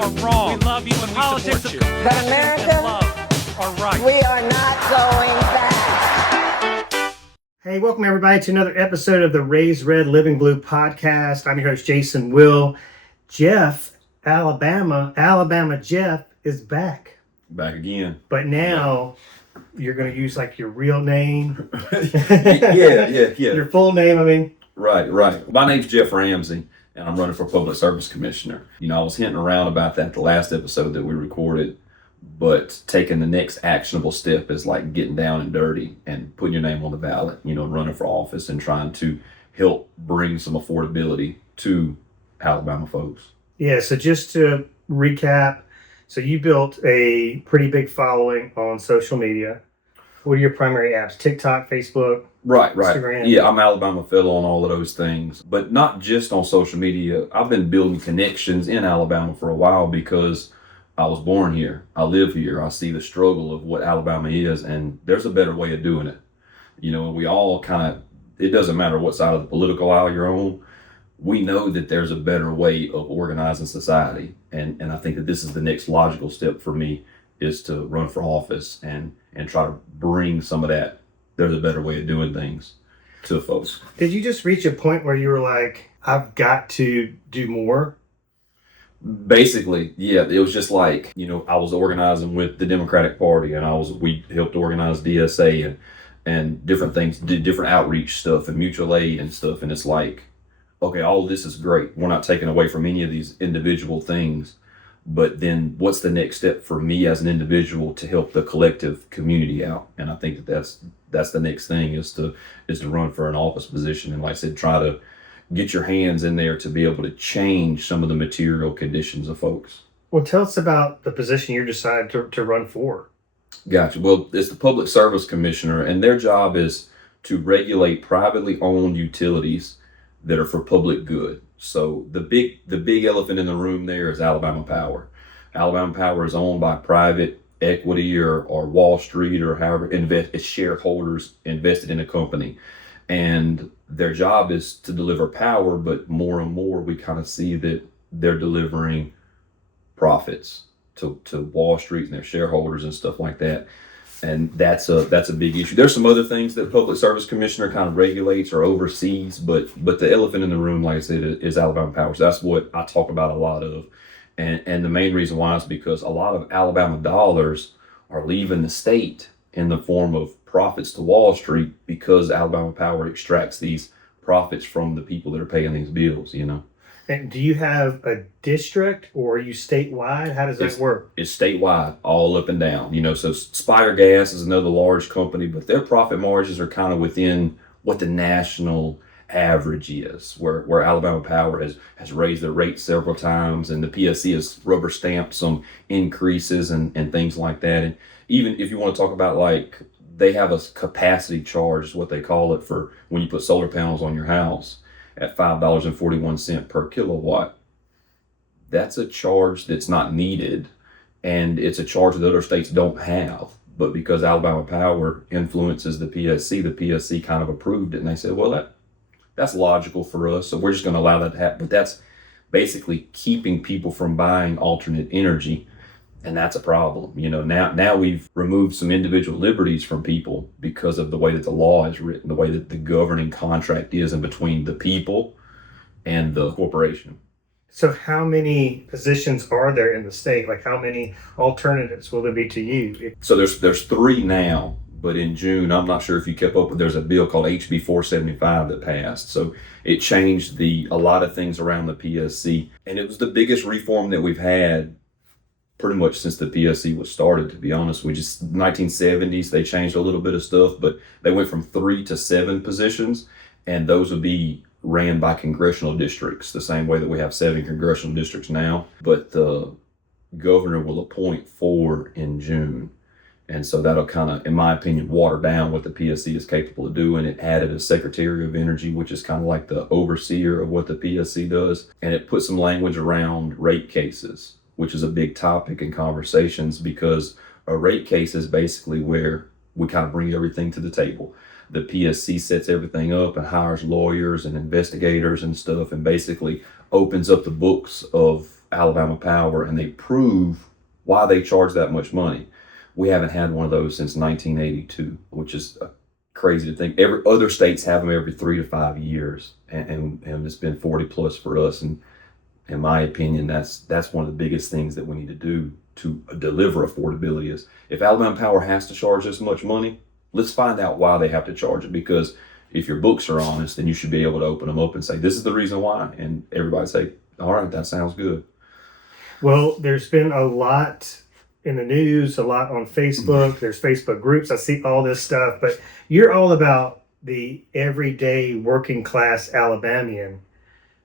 are wrong. We love you and politics we support you. But America, and love are right. We are not going back. Hey, welcome everybody to another episode of the Raised Red Living Blue podcast. I'm your host, Jason Will. Jeff, Alabama Jeff is back. Back again. But now you're going to use like your real name. Yeah. Your full name, I mean. Right. My name's Jeff Ramsey, and I'm running for Public Service Commissioner. You know, I was hinting around about that the last episode that we recorded, but taking the next actionable step is like getting down and dirty and putting your name on the ballot, you know, running for office and trying to help bring some affordability to Alabama folks. Yeah, so just to recap, so you built a pretty big following on social media. What are your primary apps? TikTok, Facebook? Right. Instagram? Yeah, I'm Alabama fellow on all of those things, but not just on social media. I've been building connections in Alabama for a while because I was born here. I live here. I see the struggle of what Alabama is, and there's a better way of doing it. You know, we all it doesn't matter what side of the political aisle you're on. We know that there's a better way of organizing society. And I think that this is the next logical step for me, is to run for office and try to bring some of that, there's a better way of doing things, to folks. Did you just reach a point where you were like, I've got to do more? Basically, yeah. It was just like, you know, I was organizing with the Democratic Party, and we helped organize DSA and different things, did different outreach stuff and mutual aid and stuff. And it's like, okay, all of this is great. We're not taking away from any of these individual things, but then what's the next step for me as an individual to help the collective community out? And I think that's the next thing, is to run for an office position. And like I said, try to get your hands in there to be able to change some of the material conditions of folks. Well, tell us about the position you decided to run for. Gotcha. Well, it's the Public Service Commissioner, and their job is to regulate privately owned utilities that are for public good. So the big elephant in the room there is Alabama Power. Alabama Power is owned by private equity or Wall Street or however, it's shareholders invested in a company. And their job is to deliver power, but more and more we kind of see that they're delivering profits to Wall Street and their shareholders and stuff like that. And that's a big issue. There's some other things that Public Service Commissioner kind of regulates or oversees, but the elephant in the room, like I said, is Alabama Power. So that's what I talk about a lot of. And the main reason why is because a lot of Alabama dollars are leaving the state in the form of profits to Wall Street, because Alabama Power extracts these profits from the people that are paying these bills, you know. And do you have a district, or are you statewide? How does that work? It's statewide, all up and down. You know, so Spire Gas is another large company, but their profit margins are kind of within what the national average is, where Alabama Power has raised their rates several times, and the PSC has rubber stamped some increases and things like that. And even if you want to talk about, like, they have a capacity charge, is what they call it, for when you put solar panels on your house at $5.41 per kilowatt. That's a charge that's not needed, and it's a charge that other states don't have. But because Alabama Power influences the PSC kind of approved it, and they said, well, that's logical for us, so we're just going to allow that to happen. But that's basically keeping people from buying alternate energy, and that's a problem. You know, now we've removed some individual liberties from people because of the way that the law is written, the way that the governing contract is in between the people and the corporation. So how many positions are there in the state? Like, how many alternatives will there be to you? So there's 3 now, but in June, I'm not sure if you kept up, but there's a bill called HB 475 that passed. So it changed a lot of things around the PSC, and it was the biggest reform that we've had pretty much since the PSC was started, to be honest. 1970s, they changed a little bit of stuff, but they went from 3 to 7 positions, and those would be ran by congressional districts, the same way that we have 7 congressional districts now. But the governor will appoint 4 in June. And so that'll kind of, in my opinion, water down what the PSC is capable of doing. It added a Secretary of Energy, which is kind of like the overseer of what the PSC does. And it put some language around rate cases, which is a big topic in conversations, because a rate case is basically where we kind of bring everything to the table. The PSC sets everything up and hires lawyers and investigators and stuff, and basically opens up the books of Alabama Power and they prove why they charge that much money. We haven't had one of those since 1982, which is crazy to think. Every other states have them every 3 to 5 years, and it's been 40 plus for us. And in my opinion, that's one of the biggest things that we need to do to deliver affordability. Is if Alabama Power has to charge this much money, let's find out why they have to charge it. Because if your books are honest, then you should be able to open them up and say, this is the reason why. And everybody say, all right, that sounds good. Well, there's been a lot in the news, a lot on Facebook. There's Facebook groups. I see all this stuff, but you're all about the everyday working class Alabamian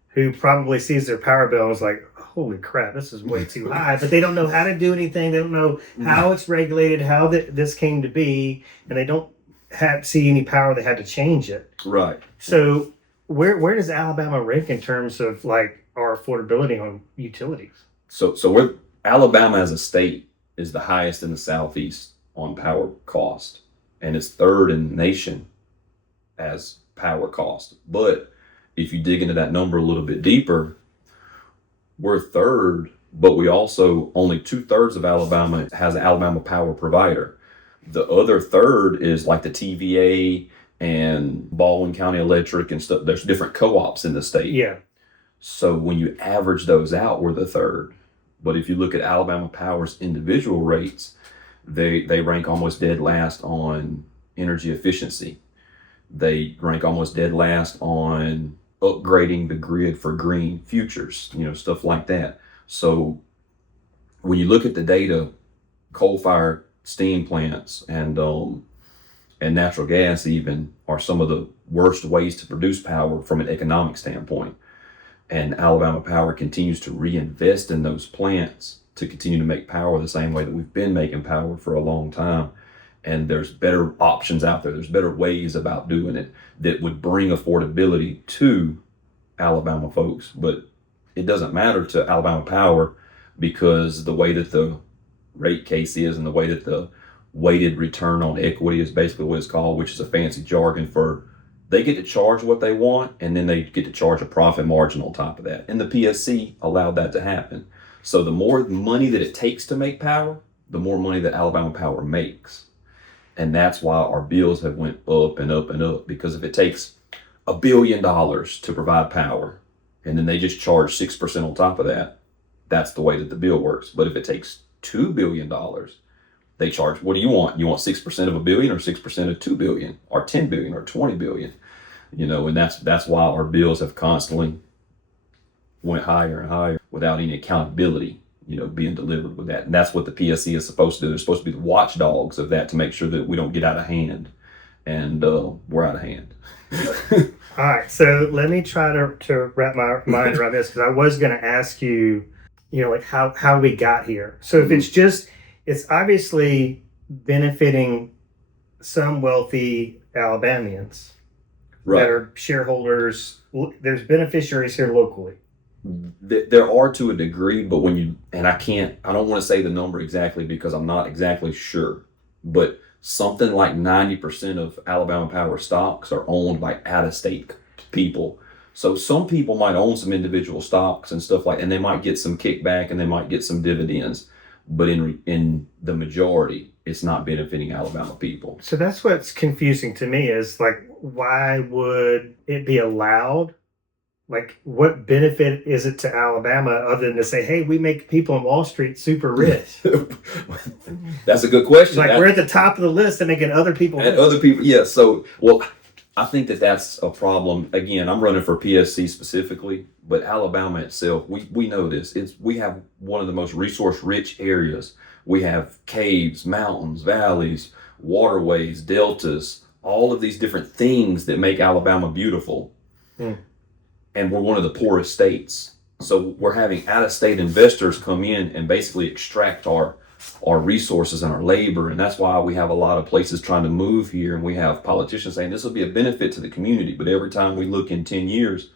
who probably sees their power bill and is like, holy crap, this is way too high. But they don't know how to do anything. They don't know how it's regulated, how this came to be, and they don't see any power they had to change it. Right. So where does Alabama rank in terms of like our affordability on utilities? So Alabama as a state is the highest in the Southeast on power cost, and it's third in the nation as power cost. But if you dig into that number a little bit deeper, we're third, but we also only 2/3 of Alabama has an Alabama Power provider. The other third is like the TVA and Baldwin County Electric and stuff. There's different co-ops in the state. Yeah. So when you average those out, we're the third. But if you look at Alabama Power's individual rates, they rank almost dead last on energy efficiency. They rank almost dead last on upgrading the grid for green futures, stuff like that. So when you look at the data, coal-fired steam plants and natural gas even are some of the worst ways to produce power from an economic standpoint. And Alabama Power continues to reinvest in those plants to continue to make power the same way that we've been making power for a long time. And there's better options out there. There's better ways about doing it that would bring affordability to Alabama folks. But it doesn't matter to Alabama Power because the way that the rate case is and the way that the weighted return on equity is basically what it's called, which is a fancy jargon for they get to charge what they want and then they get to charge a profit margin on top of that. And the PSC allowed that to happen. So the more money that it takes to make power, the more money that Alabama Power makes. And that's why our bills have went up and up and up, because if it takes $1 billion to provide power and then they just charge 6% on top of that, that's the way that the bill works. But if it takes $2 billion, they charge, what do you want? You want 6% of $1 billion or 6% of $2 billion or $10 billion or $20 billion? And that's why our bills have constantly went higher and higher without any accountability, being delivered with that. And that's what the PSC is supposed to do. They're supposed to be the watchdogs of that to make sure that we don't get out of hand. And we're out of hand. All right. So let me try to wrap my mind around this, because I was going to ask you, like how we got here. So if it's obviously benefiting some wealthy Alabamians that are shareholders. There's beneficiaries here locally. There are to a degree, but I don't want to say the number exactly because I'm not exactly sure, but something like 90% of Alabama Power stocks are owned by out-of-state people. So some people might own some individual stocks and stuff and they might get some kickback and they might get some dividends, but in the majority, it's not benefiting Alabama people. So that's what's confusing to me is like, why would it be allowed? Like, what benefit is it to Alabama other than to say, hey, we make people on Wall Street super rich? That's a good question. Like, we're at the top of the list and making other people rich. Other people, yeah. So, I think that's a problem. Again, I'm running for PSC specifically, but Alabama itself, we know this. We have one of the most resource-rich areas. We have caves, mountains, valleys, waterways, deltas, all of these different things that make Alabama beautiful. Mm. And we're one of the poorest states. So we're having out-of-state investors come in and basically extract our resources and our labor. And that's why we have a lot of places trying to move here. And we have politicians saying this will be a benefit to the community. But every time we look in 10 years,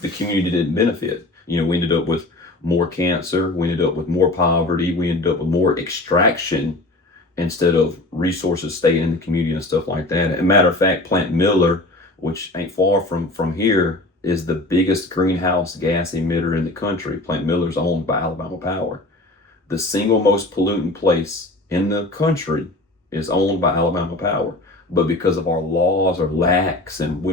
the community didn't benefit. We ended up with more cancer. We ended up with more poverty. We ended up with more extraction instead of resources staying in the community and stuff like that. As a matter of fact, Plant Miller, which ain't far from here, is the biggest greenhouse gas emitter in the country. Plant Miller's owned by Alabama Power. The single most pollutant place in the country is owned by Alabama Power. But because of our laws are lax and they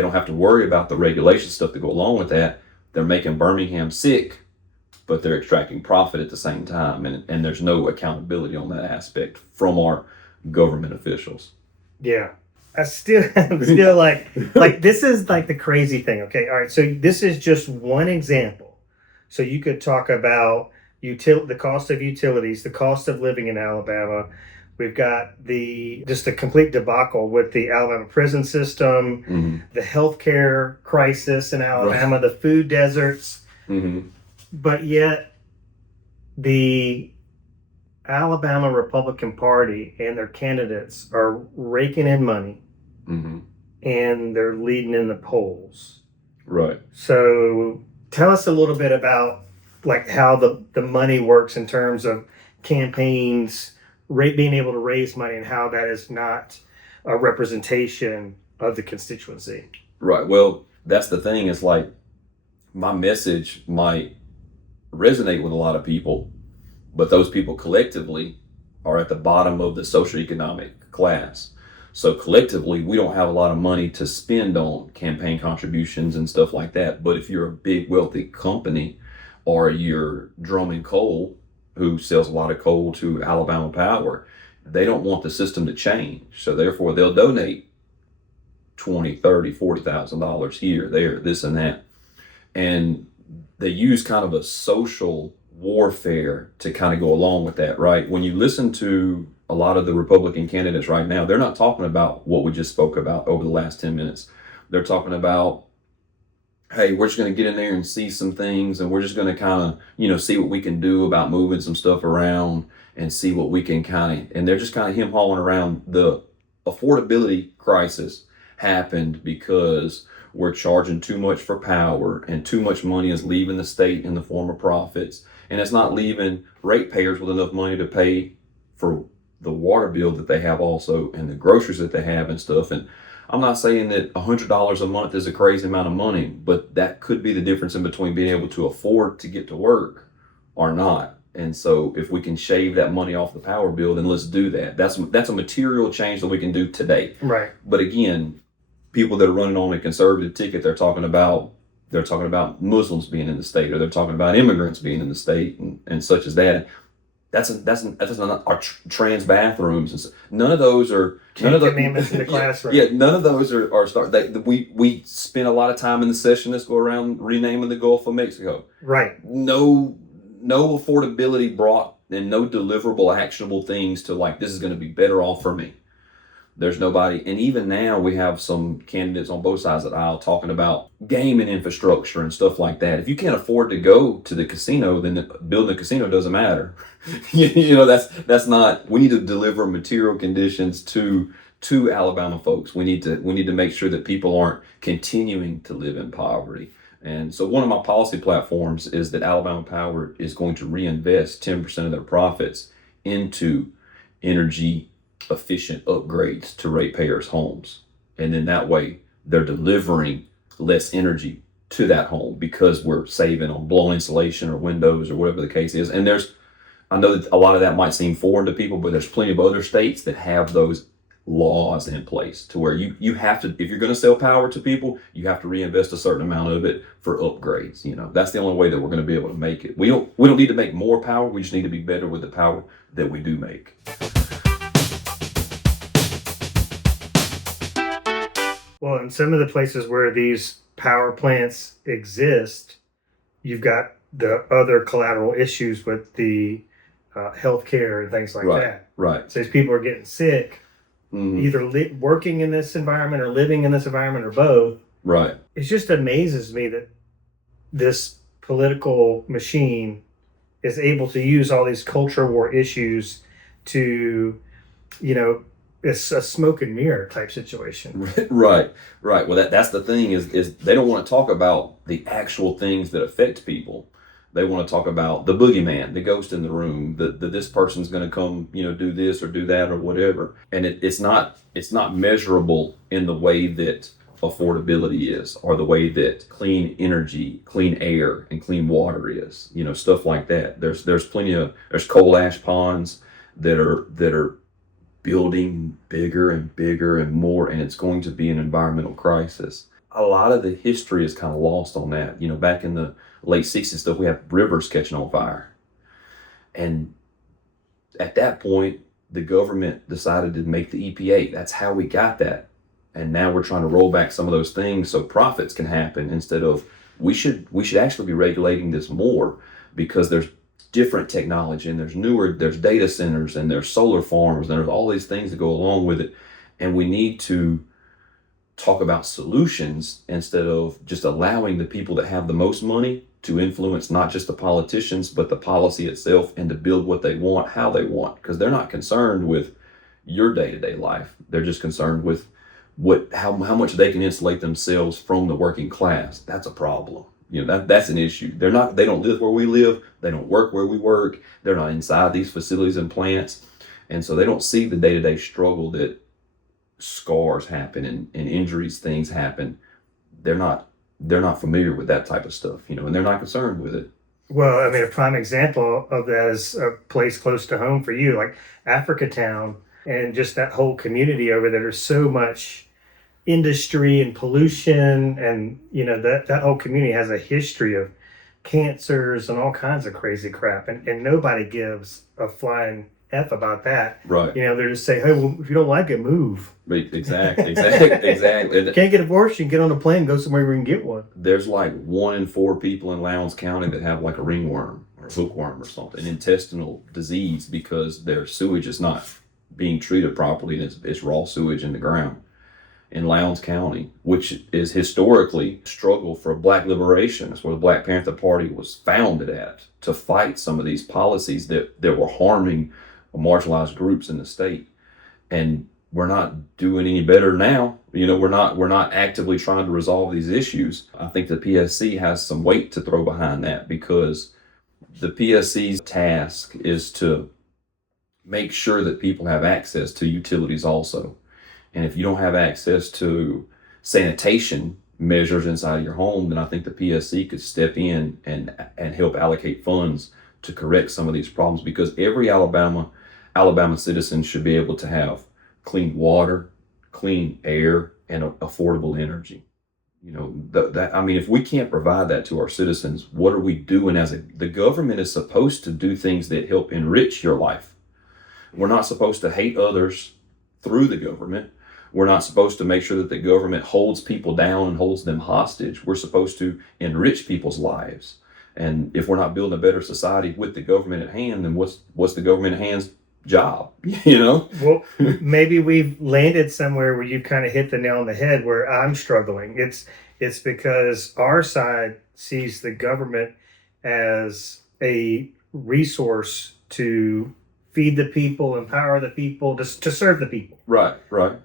don't have to worry about the regulation stuff that go along with that, they're making Birmingham sick, but they're extracting profit at the same time. And there's no accountability on that aspect from our government officials. Yeah. I'm still like this is like the crazy thing. Okay. All right. So this is just one example. So you could talk about the cost of utilities, the cost of living in Alabama. We've got the complete debacle with the Alabama prison system, Mm-hmm. the healthcare crisis in Alabama, Right. the food deserts. Mm-hmm. But yet the Alabama Republican Party and their candidates are raking in money, Mm-hmm. and they're leading in the polls. Right. So tell us a little bit about like how the money works in terms of campaigns, being able to raise money, and how that is not a representation of the constituency. Right. Well, that's the thing. It's like my message might resonate with a lot of people, but those people collectively are at the bottom of the socioeconomic class. So collectively, we don't have a lot of money to spend on campaign contributions and stuff like that. But if you're a big, wealthy company, or you're Drummond Coal, who sells a lot of coal to Alabama Power, they don't want the system to change. So therefore, they'll donate $20,000, $30,000, $40,000 here, there, this and that. And they use kind of a social warfare to kind of go along with that, right? When you listen to a lot of the Republican candidates right now, they're not talking about what we just spoke about over the last 10 minutes. They're talking about, hey, we're just going to get in there and see some things, and we're just going to kind of, see what we can do about moving some stuff around and see what we can and they're just kind of hem-hawing around. The affordability crisis happened because we're charging too much for power, and too much money is leaving the state in the form of profits, and it's not leaving ratepayers with enough money to pay for the water bill that they have also, and the groceries that they have and stuff. And I'm not saying that $100 a month is a crazy amount of money, but that could be the difference in between being able to afford to get to work or not. And so if we can shave that money off the power bill, then let's do that. That's a material change that we can do today. Right. But again, people that are running on a conservative ticket, they're talking about Muslims being in the state, or they're talking about immigrants being in the state, and such as that. That's not our trans bathrooms. None of those are commandments in the classroom. Yeah, none of those are we spent a lot of time in the session this go around renaming the Gulf of Mexico. Right. No affordability brought, and no deliverable, actionable things to like, this is going to be better off for me. There's nobody. And even now we have some candidates on both sides of the aisle talking about gaming infrastructure and stuff like that. If you can't afford to go to the casino, then building a casino doesn't matter. That's not, we need to deliver material conditions to Alabama folks. We need to make sure that people aren't continuing to live in poverty. And so one of my policy platforms is that Alabama Power is going to reinvest 10% of their profits into energy efficient upgrades to ratepayers' homes. And then that way they're delivering less energy to that home because we're saving on blown insulation or windows or whatever the case is. And I know that a lot of that might seem foreign to people, but there's plenty of other states that have those laws in place to where you have to, if you're going to sell power to people, you have to reinvest a certain amount of it for upgrades. That's the only way that we're going to be able to make it. We don't need to make more power. We just need to be better with the power that we do make. Well, in some of the places where these power plants exist, you've got the other collateral issues with the healthcare and things like that. Right. So these people are getting sick, either working in this environment or living in this environment or both. Right. It just amazes me that this political machine is able to use all these culture war issues to, it's a smoke and mirror type situation. Right. Well, that's the thing is they don't want to talk about the actual things that affect people. They want to talk about the boogeyman, the ghost in the room, that this person's going to come, do this or do that or whatever. And it's not measurable in the way that affordability is, or the way that clean energy, clean air, and clean water is. Stuff like that. There's there's coal ash ponds that are building bigger and bigger and more, and it's going to be an environmental crisis. A lot of the history is kind of lost on that. Back in the late 60s stuff, we have rivers catching on fire. And at that point, the government decided to make the EPA. That's how we got that. And now we're trying to roll back some of those things so profits can happen instead of, we should actually be regulating this more, because there's different technology and there's data centers and there's solar farms and there's all these things that go along with it. And we need to talk about solutions instead of just allowing the people that have the most money to influence not just the politicians, but the policy itself, and to build what they want, how they want, because they're not concerned with your day-to-day life. They're just concerned with how much they can insulate themselves from the working class. That's a problem. That's an issue. They don't live where we live. They don't work where we work. They're not inside these facilities and plants. And so they don't see the day-to-day struggle that scars happen and injuries, things happen. They're not familiar with that type of stuff, and they're not concerned with it. Well, I mean, a prime example of that is a place close to home for you, like Africa Town, and just that whole community over there. There's so much industry and pollution, and that whole community has a history of cancers and all kinds of crazy crap, and nobody gives a flying F about that. Right. They just say, hey, well, if you don't like it, move. Right. Exactly. Can't get abortion, get on a plane, go somewhere where you can get one. There's like 1 in 4 people in Lowndes County that have like a ringworm or a hookworm or something, an intestinal disease, because their sewage is not being treated properly, and it's raw sewage in the ground in Lowndes County, which is historically struggle for Black liberation. That's where the Black Panther Party was founded at, to fight some of these policies that were harming marginalized groups in the state. And we're not doing any better now. We're not actively trying to resolve these issues. I think the PSC has some weight to throw behind that, because the PSC's task is to make sure that people have access to utilities also. And if you don't have access to sanitation measures inside your home, then I think the PSC could step in and help allocate funds to correct some of these problems, because every Alabama citizen should be able to have clean water, clean air, and affordable energy. If we can't provide that to our citizens, what are we doing the government is supposed to do things that help enrich your life. We're not supposed to hate others through the government. We're not supposed to make sure that the government holds people down and holds them hostage. We're supposed to enrich people's lives. And if we're not building a better society with the government at hand, then what's the government at hand's job? Well, maybe we've landed somewhere where you kind of hit the nail on the head where I'm struggling. It's because our side sees the government as a resource to feed the people, empower the people, to serve the people. Right.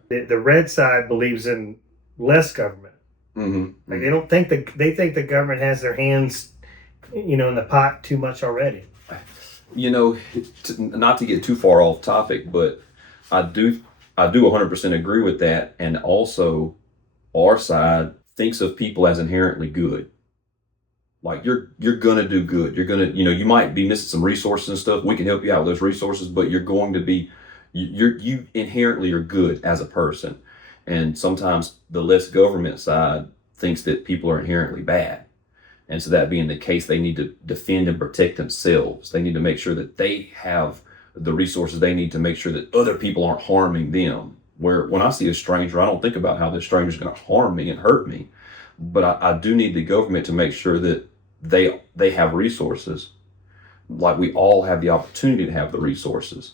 The red side believes in less government. Mm-hmm. Like they think the government has their hands, in the pot too much already. Not to get too far off topic, but I do 100% agree with that. And also, our side thinks of people as inherently good. Like you're gonna do good. You're gonna, you might be missing some resources and stuff. We can help you out with those resources, but you're going to be, you inherently are good as a person. And sometimes the less government side thinks that people are inherently bad. And so that being the case, they need to defend and protect themselves. They need to make sure that they have the resources they need to make sure that other people aren't harming them. Where when I see a stranger, I don't think about how this stranger is going to harm me and hurt me. But I do need the government to make sure that they have resources, like we all have the opportunity to have the resources.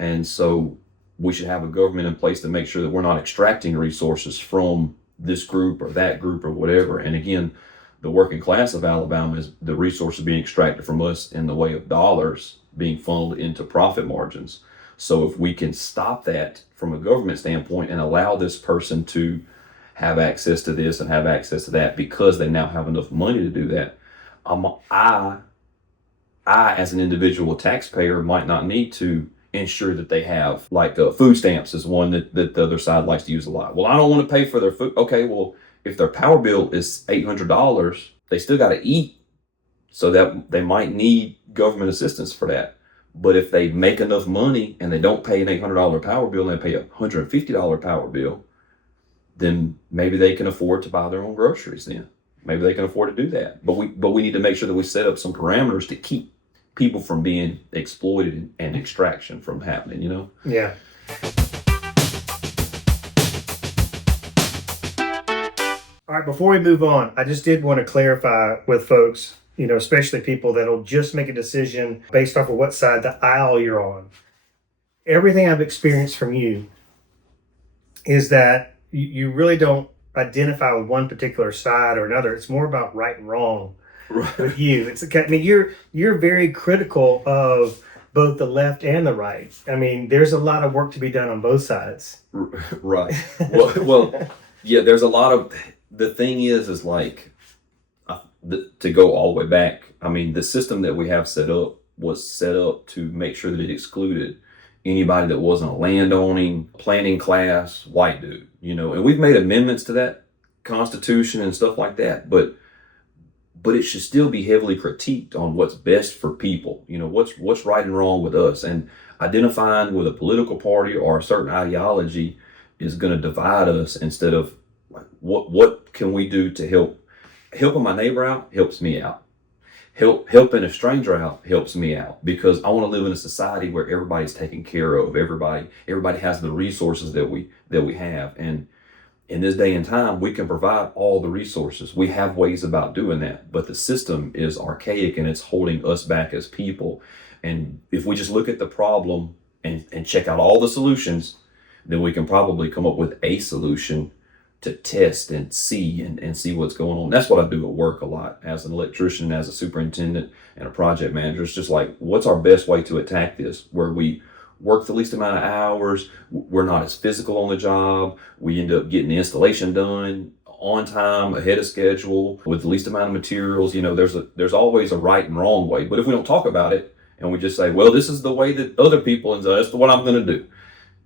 And so we should have a government in place to make sure that we're not extracting resources from this group or that group or whatever. And again, the working class of Alabama is the resources being extracted from us in the way of dollars being funneled into profit margins. So if we can stop that from a government standpoint and allow this person to have access to this and have access to that because they now have enough money to do that, I as an individual taxpayer might not need to ensure that they have, like food stamps is one that the other side likes to use a lot. Well, I don't want to pay for their food. Okay, well, if their power bill is $800, they still got to eat, so that they might need government assistance for that. But if they make enough money and they don't pay an $800 power bill and they pay a $150 power bill, then maybe they can afford to buy their own groceries then. Maybe they can afford to do that. But we need to make sure that we set up some parameters to keep people from being exploited and extraction from happening, you know? Yeah. All right, before we move on, I just did want to clarify with folks, you know, especially people that'll just make a decision based off of what side the aisle you're on. Everything I've experienced from you is that you really don't identify with one particular side or another. It's more about right and wrong with you. It's I mean, you're very critical of both the left and the right. I mean, there's a lot of work to be done on both sides. Right. Well, yeah, there's a lot of, the thing is like, to go all the way back, I mean, the system that we have set up was set up to make sure that it excluded anybody that wasn't a landowning, planning class, white dude, you know, and we've made amendments to that Constitution and stuff like that, but it should still be heavily critiqued on what's best for people, you know, what's right and wrong with us. And identifying with a political party or a certain ideology is going to divide us, instead of like, what can we do to helping my neighbor out helps me out. Helping a stranger out helps me out, because I want to live in a society where everybody's taken care of. Everybody has the resources that we have. And in this day and time, we can provide all the resources. We have ways about doing that, but the system is archaic and it's holding us back as people. And if we just look at the problem and check out all the solutions, then we can probably come up with a solution to test and see and see what's going on. That's what I do at work a lot as an electrician, as a superintendent, and a project manager. It's just like, what's our best way to attack this, where we work the least amount of hours, we're not as physical on the job, we end up getting the installation done on time, ahead of schedule, with the least amount of materials. You know, there's always a right and wrong way. But if we don't talk about it and we just say, well, this is the way that other people, and so that's what I'm going to do,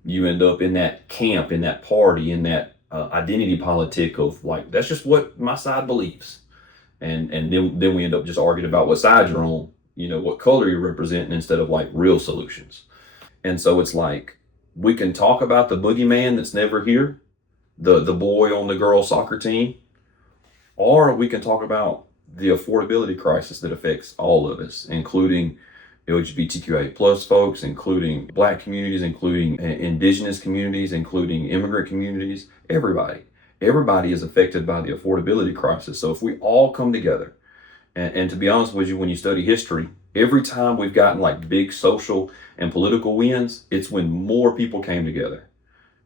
you end up in that camp, in that party, in that identity politic of like, that's just what my side believes, and then we end up just arguing about what side you're on, you know, what color you're representing, instead of like real solutions. And so it's like, we can talk about the boogeyman that's never here, the boy on the girls soccer team, or we can talk about the affordability crisis that affects all of us, including LGBTQIA plus folks, including Black communities, including indigenous communities, including immigrant communities. Everybody is affected by the affordability crisis. So if we all come together, and to be honest with you, when you study history, every time we've gotten like big social and political wins, it's when more people came together.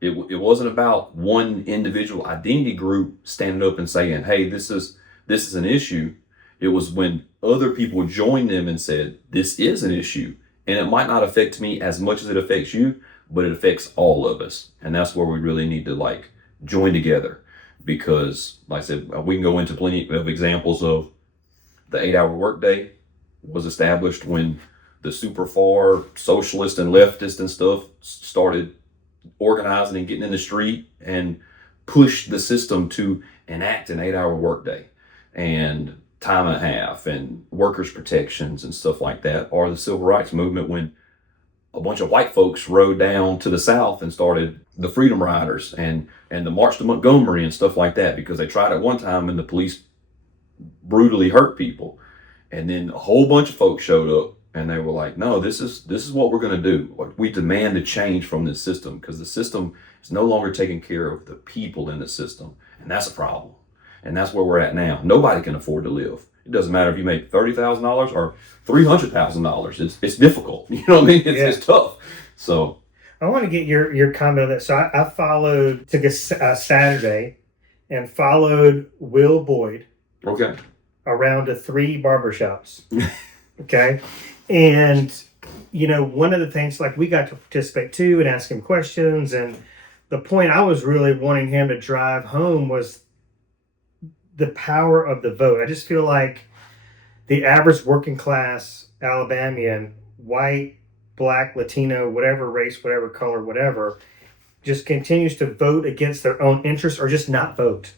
It wasn't about one individual identity group standing up and saying, hey, this is an issue. It was when other people joined them and said, this is an issue, and it might not affect me as much as it affects you, but it affects all of us. And that's where we really need to like join together, because like I said, we can go into plenty of examples of the 8-hour workday was established when the super far socialist and leftist and stuff started organizing and getting in the street and pushed the system to enact an 8-hour workday and time and a half and workers' protections and stuff like that, or the civil rights movement when a bunch of white folks rode down to the South and started the Freedom Riders and the March to Montgomery and stuff like that, because they tried at one time and the police brutally hurt people. And then a whole bunch of folks showed up and they were like, no, this is what we're going to do. Like, we demand a change from this system, because the system is no longer taking care of the people in the system. And that's a problem. And that's where we're at now. Nobody can afford to live. It doesn't matter if you make $30,000 or $300,000. It's difficult. You know what I mean? It's tough. So I want to get your comment on that. So I took a Saturday and followed Will Boyd. Okay. Around to 3 barbershops. Okay. And, you know, one of the things, like, we got to participate too and ask him questions. And the point I was really wanting him to drive home was the power of the vote. I just feel like the average working class Alabamian, white, Black, Latino, whatever race, whatever color, whatever, just continues to vote against their own interests or just not vote.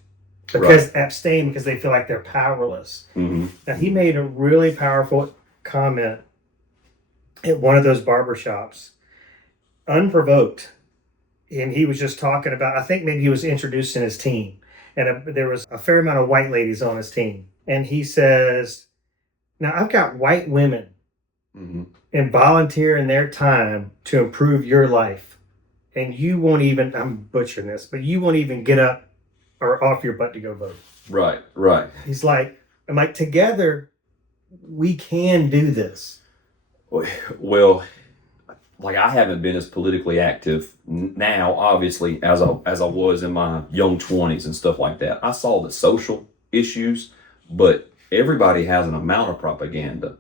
because abstain because they feel like they're powerless. Mm-hmm. Now, he made a really powerful comment at one of those barbershops, unprovoked. And he was just talking about, I think maybe he was introducing his team. And there was a fair amount of white ladies on his team. And he says, now I've got white women and volunteering their time to improve your life. And you won't even, I'm butchering this, but you won't even get up or off your butt to go vote. Right. He's like, I'm like, together, we can do this. Well, like I haven't been as politically active now, obviously, as I was in my young 20s and stuff like that. I saw the social issues, but everybody has an amount of propaganda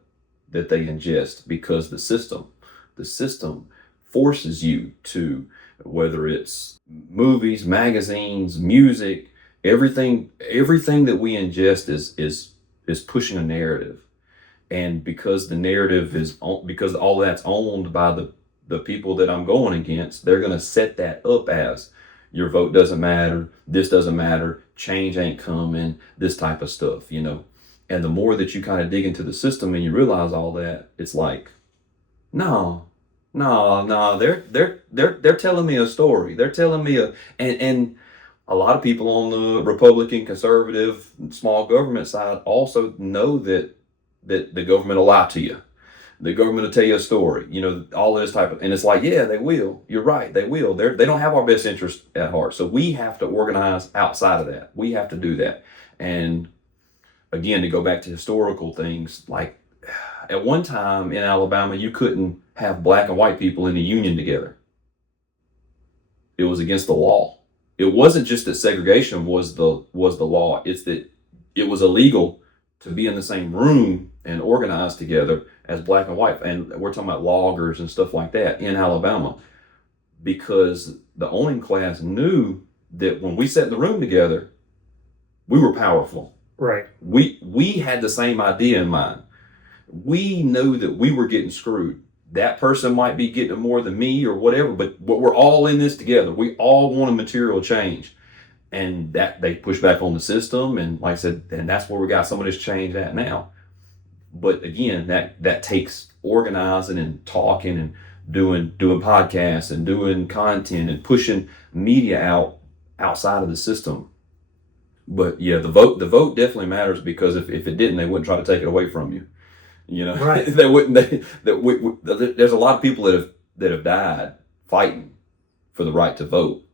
that they ingest because the system forces you to, whether it's movies, magazines, music, everything that we ingest is pushing a narrative. And because the narrative because all that's owned by the people that I'm going against, they're going to set that up as your vote doesn't matter, this doesn't matter, change ain't coming, this type of stuff, And the more that you kind of dig into the system and you realize all that, it's like, no, they're telling me a story. They're telling me and a lot of people on the Republican, conservative, small government side also know that the government will lie to you. The government will tell you a story, all this type of, and it's like, yeah, they will. You're right, they will. They don't have our best interest at heart. So we have to organize outside of that. We have to do that. And again, to go back to historical things, like at one time in Alabama, you couldn't have black and white people in the union together. It was against the law. It wasn't just that segregation was the law. It's that it was illegal to be in the same room and organize together as black and white. And we're talking about loggers and stuff like that in Alabama, because the owning class knew that when we sat in the room together, we were powerful. Right. We had the same idea in mind. We knew that we were getting screwed. That person might be getting more than me or whatever, but we're all in this together. We all want a material change. And that they push back on the system, and like I said, and that's where we got some of this change at now. But again, that takes organizing and talking and doing podcasts and doing content and pushing media outside of the system. But yeah, the vote definitely matters, because if it didn't, they wouldn't try to take it away from you. Right. They wouldn't. There's a lot of people that have died fighting for the right to vote.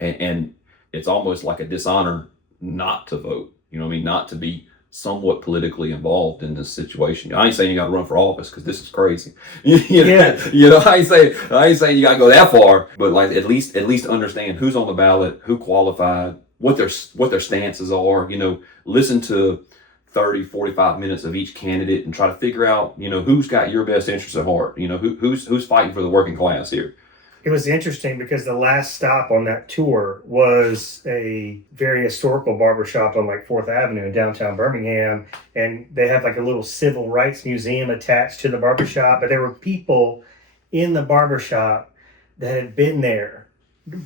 And it's almost like a dishonor not to vote. Not to be somewhat politically involved in this situation. I ain't saying you got to run for office, because this is crazy. Yeah. I ain't saying you got to go that far, but like at least understand who's on the ballot, who qualified, what their stances are. Listen to 30, 45 minutes of each candidate and try to figure out, who's got your best interest at heart. Who's fighting for the working class here. It was interesting because the last stop on that tour was a very historical barbershop on like 4th Avenue in downtown Birmingham. And they have like a little civil rights museum attached to the barbershop. But there were people in the barbershop that had been there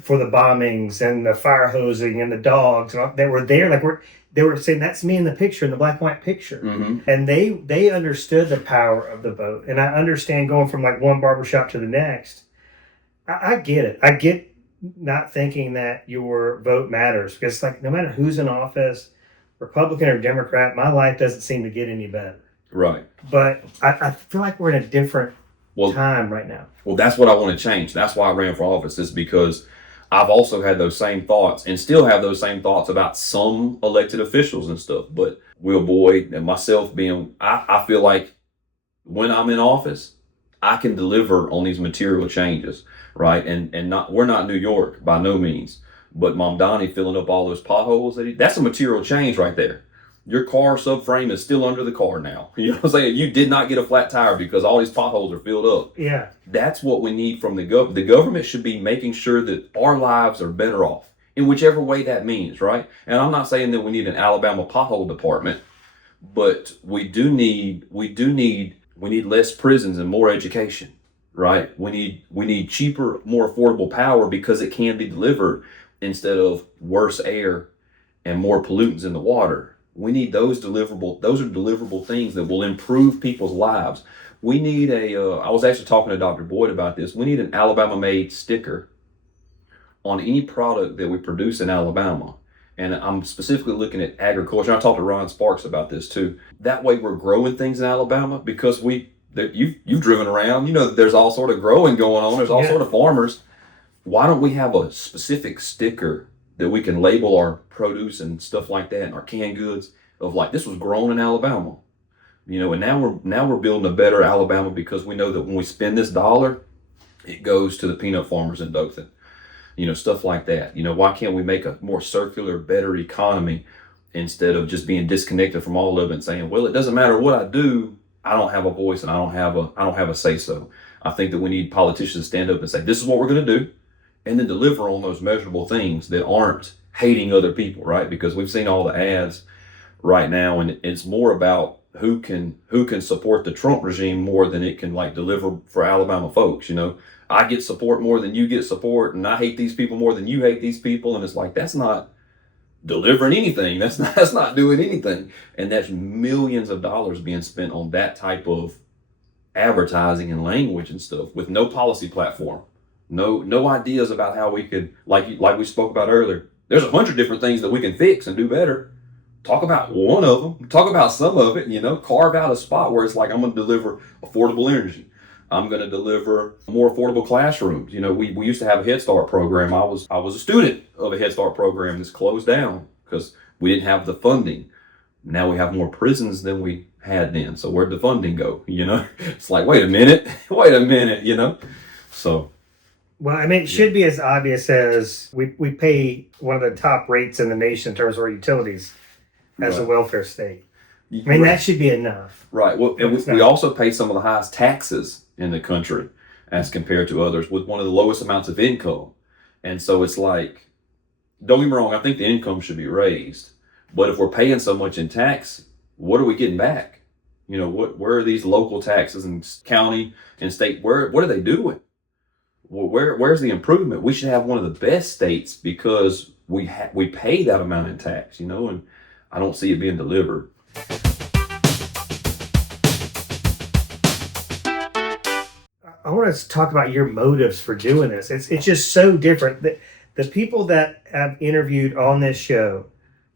for the bombings and the fire hosing and the dogs. And they were there. They were saying, that's me in the picture, in the black and white picture. Mm-hmm. And they understood the power of the vote. And I understand going from like one barbershop to the next. I get it. I get not thinking that your vote matters, because like no matter who's in office, Republican or Democrat, my life doesn't seem to get any better. Right. But I feel like we're in a different time right now. Well, that's what I want to change. That's why I ran for office, is because I've also had those same thoughts and still have those same thoughts about some elected officials and stuff. But Will Boyd and myself I feel like when I'm in office, I can deliver on these material changes. Right. And we're not New York by no means, but Mom Donnie filling up all those potholes, that's a material change right there. Your car subframe is still under the car now. You know what I'm saying? You did not get a flat tire because all these potholes are filled up. Yeah. That's what we need from the government. The government should be making sure that our lives are better off in whichever way that means. Right. And I'm not saying that we need an Alabama pothole department, but we need less prisons and more education. Right. We need cheaper, more affordable power, because it can be delivered instead of worse air and more pollutants in the water. We need those deliverable things that will improve people's lives. We need I was actually talking to Dr. Boyd about this. We need an Alabama made sticker on any product that we produce in Alabama. And I'm specifically looking at agriculture. I talked to Ron Sparks about this too. That way we're growing things in Alabama because you've driven around, there's all sort of growing going on. There's all sort of farmers. Why don't we have a specific sticker that we can label our produce and stuff like that and our canned goods of like, this was grown in Alabama, and now we're building a better Alabama because we know that when we spend this dollar, it goes to the peanut farmers in Dothan, stuff like that. Why can't we make a more circular, better economy instead of just being disconnected from all of it and saying, well, it doesn't matter what I do, I don't have a voice and I don't have a say so. I think that we need politicians to stand up and say, this is what we're going to do, and then deliver on those measurable things that aren't hating other people, right? Because we've seen all the ads right now, and it's more about who can support the Trump regime more than it can like deliver for Alabama folks. I get support more than you get support, and I hate these people more than you hate these people, and it's like that's not delivering anything. That's not doing anything, and that's millions of dollars being spent on that type of advertising and language and stuff with no policy platform. No ideas about how we could, like we spoke about earlier. There's 100 different things that we can fix and do better. Talk about one of them. Talk about some of it. Carve out a spot where it's like I'm going to deliver affordable energy. I'm going to deliver more affordable classrooms. We used to have a Head Start program. I was a student of a Head Start program that's closed down because we didn't have the funding. Now we have more prisons than we had then. So where'd the funding go? It's like, wait a minute. So. Well, it should be as obvious as we pay one of the top rates in the nation in terms of our utilities as a welfare state. That should be enough. Right. Well, and we also pay some of the highest taxes in the country as compared to others with one of the lowest amounts of income. And so it's like, don't get me wrong, I think the income should be raised. But if we're paying so much in tax, what are we getting back? Where are these local taxes and county and state? What are they doing? Well, where's the improvement? We should have one of the best states because we pay that amount in tax, and I don't see it being delivered. I want to talk about your motives for doing this. It's just so different. The people that have interviewed on this show,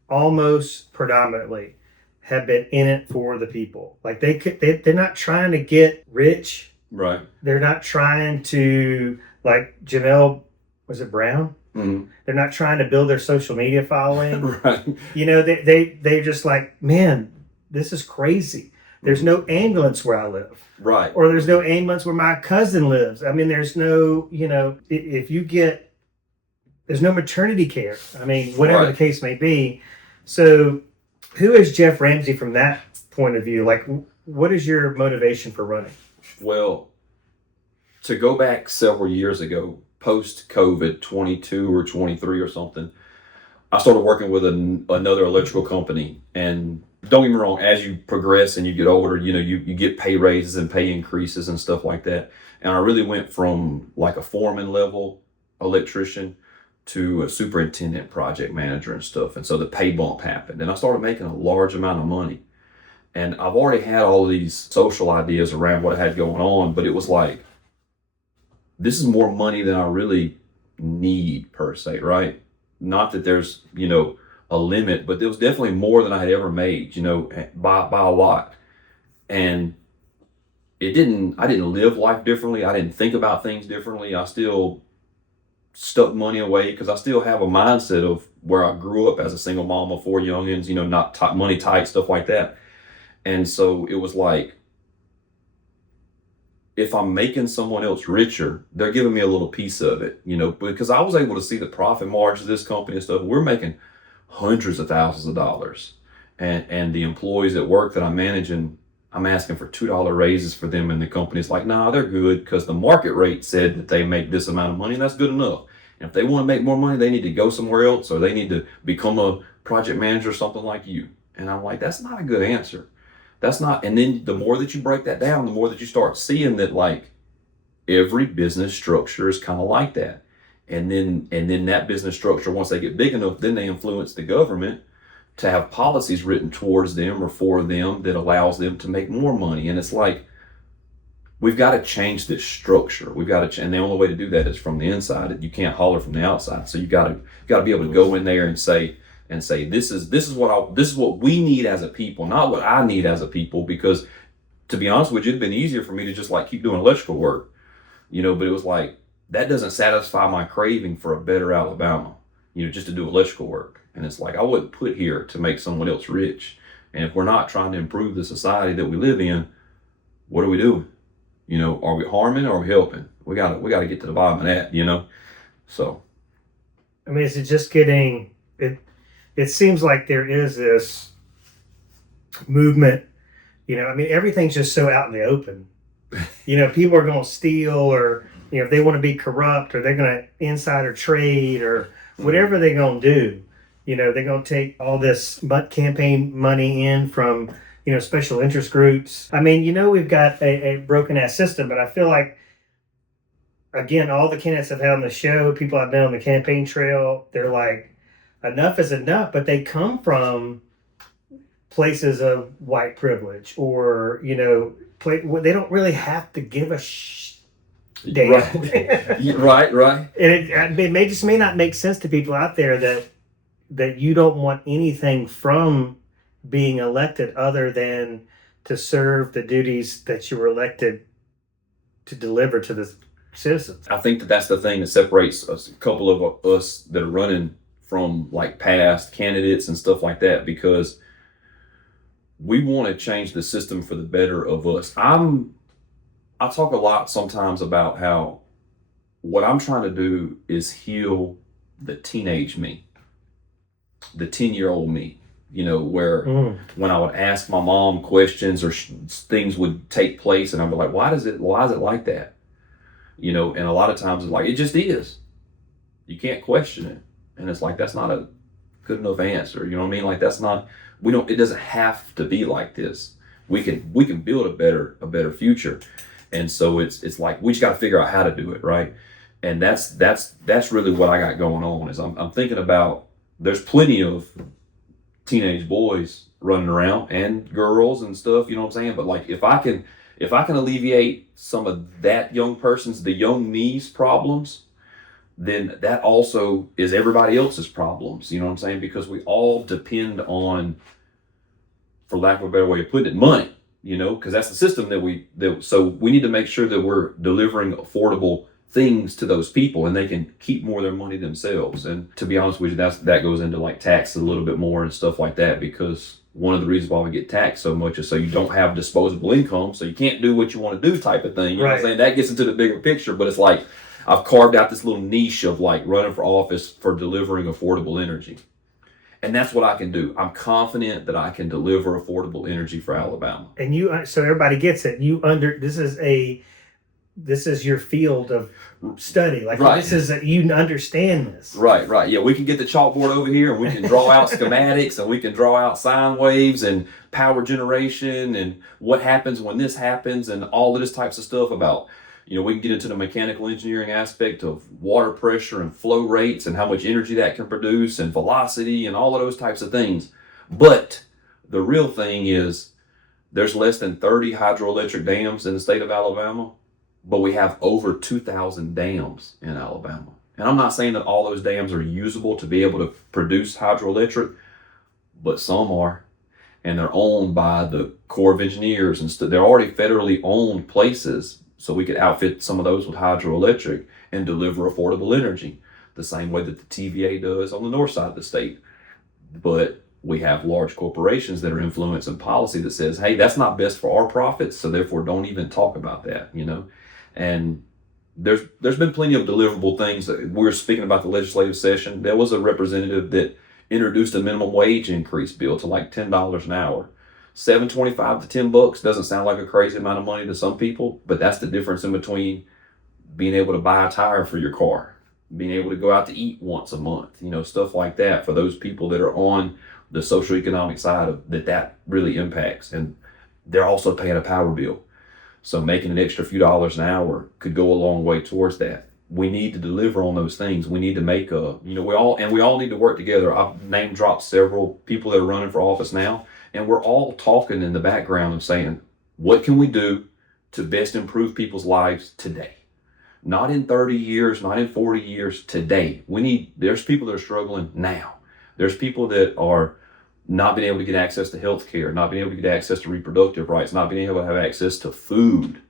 almost predominantly, have been in it for the people. Like they're not trying to get rich. Right. They're not trying to, like Janelle, was it Brown? Mm-hmm. They're not trying to build their social media following. Right. They're just like, man, this is crazy. There's no ambulance where I live. Right. Or there's no ambulance where my cousin lives. There's no, there's no maternity care. Whatever the case may be. So who is Jeff Ramsey from that point of view? Like, what is your motivation for running? Well, to go back several years ago, post-COVID, 22 or 23 or something, I started working with another electrical company. And don't get me wrong, as you progress and you get older, you get pay raises and pay increases and stuff like that. And I really went from like a foreman level electrician to a superintendent project manager and stuff. And so the pay bump happened and I started making a large amount of money. And I've already had all of these social ideas around what I had going on, but it was like, this is more money than I really need per se, right? Not that there's, a limit, but there was definitely more than I had ever made, by a lot. And I didn't live life differently. I didn't think about things differently. I still stuck money away because I still have a mindset of where I grew up as a single mom of 4 youngins, not money tight, stuff like that. And so it was like, if I'm making someone else richer, they're giving me a little piece of it, because I was able to see the profit margins of this company and stuff. We're making hundreds of thousands of dollars. And the employees at work that I'm managing, I'm asking for $2 raises for them, and the company's like, nah, they're good because the market rate said that they make this amount of money and that's good enough. And if they want to make more money, they need to go somewhere else or they need to become a project manager or something like you. And I'm like, that's not a good answer. That's not. And then the more that you break that down, the more that you start seeing that like every business structure is kind of like that. And then that business structure, once they get big enough, then they influence the government to have policies written towards them or for them that allows them to make more money. And it's like, we've got to change this structure. We've got to, and the only way to do that is from the inside. You can't holler from the outside. So you got to be able to go in there and say, this is what we need as a people, not what I need as a people. Because to be honest with you, it'd been easier for me to just like keep doing electrical work, but it was like, that doesn't satisfy my craving for a better Alabama, just to do electrical work. And it's like, I wasn't put here to make someone else rich. And if we're not trying to improve the society that we live in, what are we doing? Are we harming or are we helping? We gotta get to the bottom of that, So, I mean, is it just getting it? It seems like there is this movement. I mean, everything's just so out in the open. People are going to steal, or if they want to be corrupt, or they're going to insider trade, or whatever they're going to do. They're going to take all this campaign money in from special interest groups. I mean, we've got a broken ass system, but I feel like, again, all the candidates I've had on the show, people I've been on the campaign trail, they're like, enough is enough, but they come from places of white privilege, or they don't really have to give a damn. Right. And it may not make sense to people out there that you don't want anything from being elected other than to serve the duties that you were elected to deliver to the citizens. I think that's the thing that separates a couple of us that are running from like past candidates and stuff like that, because we want to change the system for the better of us. I talk a lot sometimes about how what I'm trying to do is heal the teenage me, the 10-year-old me, where when I would ask my mom questions or things would take place and I'd be like, why is it like that? And a lot of times it's like, it just is. You can't question it. And it's like, that's not a good enough answer. You know what I mean? Like, it doesn't have to be like this. We can build a better future. And so it's like, we just got to figure out how to do it. Right. And that's really what I got going on is I'm thinking about, there's plenty of teenage boys running around and girls and stuff, you know what I'm saying? But like, if I can alleviate some of that the young me's problems, then that also is everybody else's problems, you know what I'm saying? Because we all depend on, for lack of a better way of putting it, money, because that's the system so we need to make sure that we're delivering affordable things to those people and they can keep more of their money themselves. And to be honest with you, that goes into like taxes a little bit more and stuff like that, because one of the reasons why we get taxed so much is so you don't have disposable income, so you can't do what you want to do type of thing. You know what I'm saying? That gets into the bigger picture, but it's like I've carved out this little niche of like running for office for delivering affordable energy. And that's what I can do. I'm confident that I can deliver affordable energy for Alabama. And so everybody gets it. This is your field of study. Like, this is you understand this. Right. Yeah, we can get the chalkboard over here and we can draw out schematics and we can draw out sine waves and power generation and what happens when this happens and all of this types of stuff about, we can get into the mechanical engineering aspect of water pressure and flow rates and how much energy that can produce and velocity and all of those types of things. But the real thing is there's less than 30 hydroelectric dams in the state of Alabama. But we have over 2,000 dams in Alabama. And I'm not saying that all those dams are usable to be able to produce hydroelectric, but some are. And they're owned by the Corps of Engineers and they're already federally owned places. So we could outfit some of those with hydroelectric and deliver affordable energy the same way that the TVA does on the north side of the state. But we have large corporations that are influencing policy that says, hey, that's not best for our profits, so therefore don't even talk about that, And there's been plenty of deliverable things. We were speaking about the legislative session. There was a representative that introduced a minimum wage increase bill to like $10 an hour. $7.25 to $10 doesn't sound like a crazy amount of money to some people, but that's the difference in between being able to buy a tire for your car, being able to go out to eat once a month, stuff like that for those people that are on the socioeconomic side of that really impacts. And they're also paying a power bill. So making an extra few dollars an hour could go a long way towards that. we need to deliver on those things. We need to make we all need to work together. I've name dropped several people that are running for office now, and we're all talking in the background of saying, what can we do to best improve people's lives today? Not in 30 years, not in 40 years, today. There's people that are struggling now. There's people that are not being able to get access to health care, not being able to get access to reproductive rights, not being able to have access to food.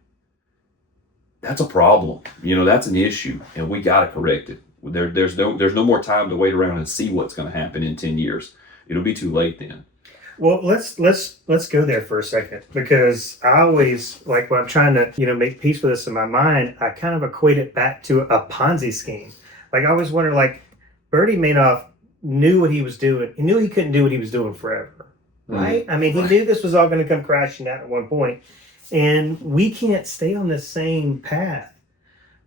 That's a problem. That's an issue, and we got to correct it. There's no more time to wait around and see what's going to happen in 10 years. It'll be too late then. Well, let's go there for a second, because I always, like, when I'm trying to make peace with this in my mind, I kind of equate it back to a Ponzi scheme. Like, I always wonder, like, Bernie Madoff knew what he was doing. He knew he couldn't do what he was doing forever, right? I mean, he knew this was all going to come crashing down at one point, and we can't stay on this same path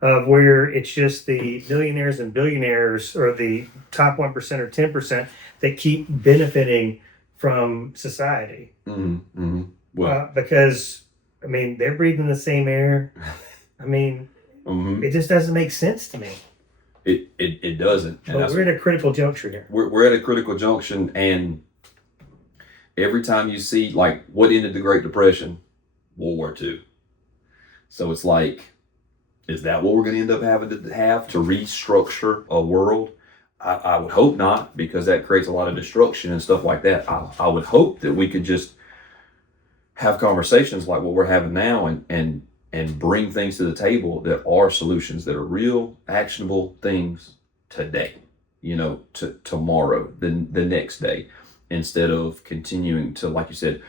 of where it's just the millionaires and billionaires, or the top 1% or 10%, that keep benefiting from society. Well, because I mean, they're breathing the same air. I mean, it just doesn't make sense to me. It doesn't. And but we're at a critical juncture here. We're at a critical junction, and every time you see, like, what ended the Great Depression? World War II. So it's like, is that what we're going to end up having to restructure a world? I would hope not, because that creates a lot of destruction and stuff like that. I would hope that we could just have conversations like what we're having now, and bring things to the table that are solutions, that are real, actionable things today, to tomorrow, the next day, instead of continuing to, like you said,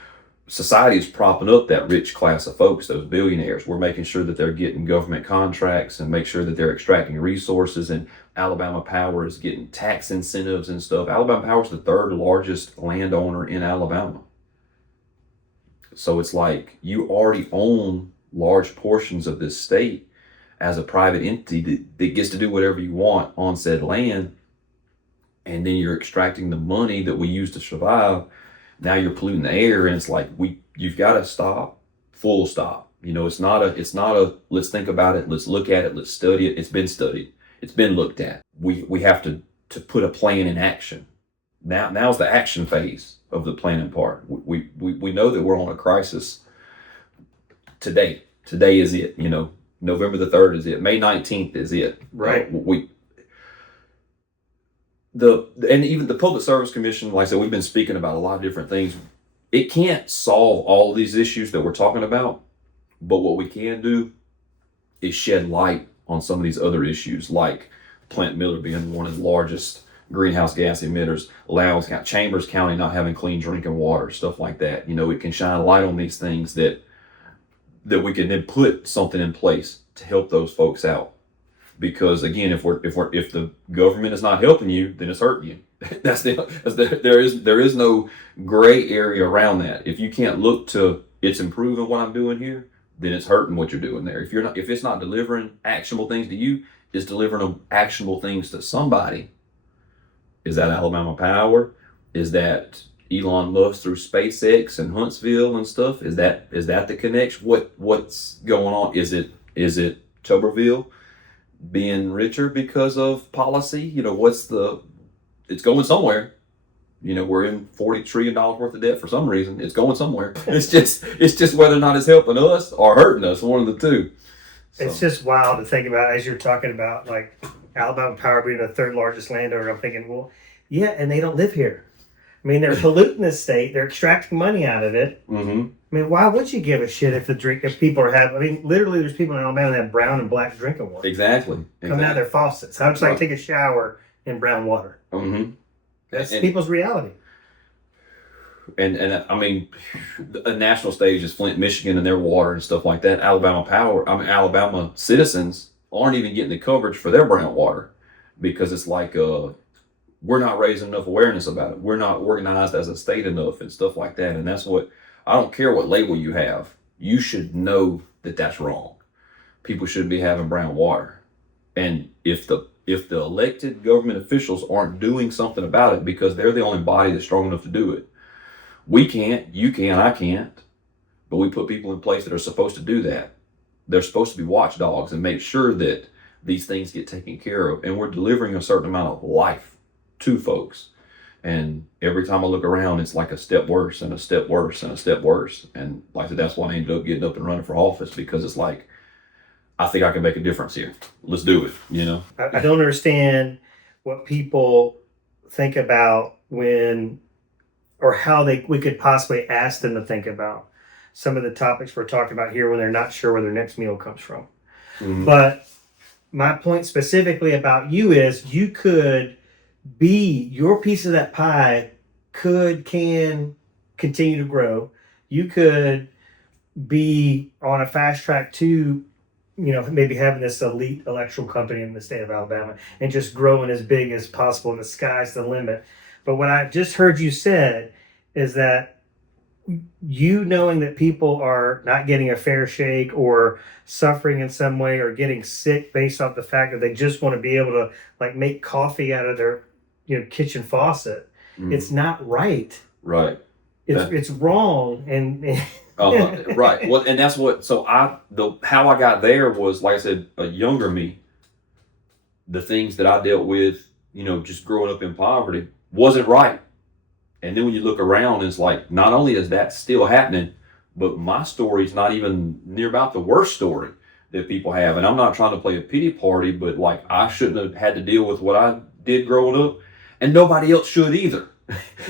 society is propping up that rich class of folks, those billionaires. We're making sure that they're getting government contracts and make sure that they're extracting resources, and Alabama Power is getting tax incentives and stuff. Alabama Power is the third largest landowner in Alabama. So it's like, you already own large portions of this state as a private entity that gets to do whatever you want on said land, and then you're extracting the money that we use to survive. Now you're polluting the air, and it's like, you've got to stop. Full stop. It's not a let's think about it, let's look at it, let's study it. It's been studied. It's been looked at. We have to put a plan in action. Now's the action phase of the planning part. We know that we're on a crisis today. Today is it. November the 3rd is it. May 19th is it. Right. And even the Public Service Commission, like I said, we've been speaking about a lot of different things. It can't solve all of these issues that we're talking about, but what we can do is shed light on some of these other issues, like Plant Miller being one of the largest greenhouse gas emitters, Chambers County not having clean drinking water, stuff like that. It can shine a light on these things that we can then put something in place to help those folks out. Because again, if the government is not helping you, then it's hurting you. There is no gray area around that. If you can't look to, it's improving what I'm doing here, then it's hurting what you're doing there. If it's not delivering actionable things to you, it's delivering actionable things to somebody. Is that Alabama Power? Is that Elon Musk through SpaceX and Huntsville and stuff? Is that the connection? What's going on? Is it Tuberville being richer because of policy? It's going somewhere. We're in $40 trillion worth of debt for some reason. It's going somewhere. It's just whether or not it's helping us or hurting us, one of the two. So. It's just wild to think about, as you're talking about, like, Alabama Power being the third largest landowner. I'm thinking, well, yeah, and they don't live here. I mean, they're polluting the state. They're extracting money out of it. Mm-hmm. I mean, why would you give a shit if people are having? I mean, literally, there's people in Alabama that have brown and black drinking water. Exactly. Coming out of their faucets. How would you like to take a shower in brown water? Mm-hmm. That's people's reality. And I mean, a national stage is Flint, Michigan, and their water and stuff like that. Alabama citizens aren't even getting the coverage for their brown water, because it's like we're not raising enough awareness about it. We're not organized as a state enough and stuff like that. And that's what, I don't care what label you have, you should know that that's wrong. People shouldn't be having brown water. And if the elected government officials aren't doing something about it, because they're the only body that's strong enough to do it. We can't, you can't, I can't, but we put people in place that are supposed to do that. They're supposed to be watchdogs and make sure that these things get taken care of, and we're delivering a certain amount of life to folks. And every time I look around, it's like a step worse and a step worse and a step worse. And like I said, that's why I ended up getting up and running for office, because it's like, I think I can make a difference here. Let's do it, you know? I don't understand what people think about when, or how we could possibly ask them to think about some of the topics we're talking about here when they're not sure where their next meal comes from. Mm-hmm. But my point specifically about you is you could be, your piece of that pie can continue to grow. You could be on a fast track to, maybe having this elite electrical company in the state of Alabama and just growing as big as possible, and the sky's the limit. But what I just heard you said is that you knowing that people are not getting a fair shake or suffering in some way or getting sick based off the fact that they just want to be able to like make coffee out of their kitchen faucet. It's not right. Right. It's wrong. And right. Well, and that's what, so how I got there was, like I said, a younger me, the things that I dealt with, just growing up in poverty wasn't right. And then when you look around, it's like, not only is that still happening, but my story's not even near about the worst story that people have. And I'm not trying to play a pity party, but like, I shouldn't have had to deal with what I did growing up. And nobody else should either.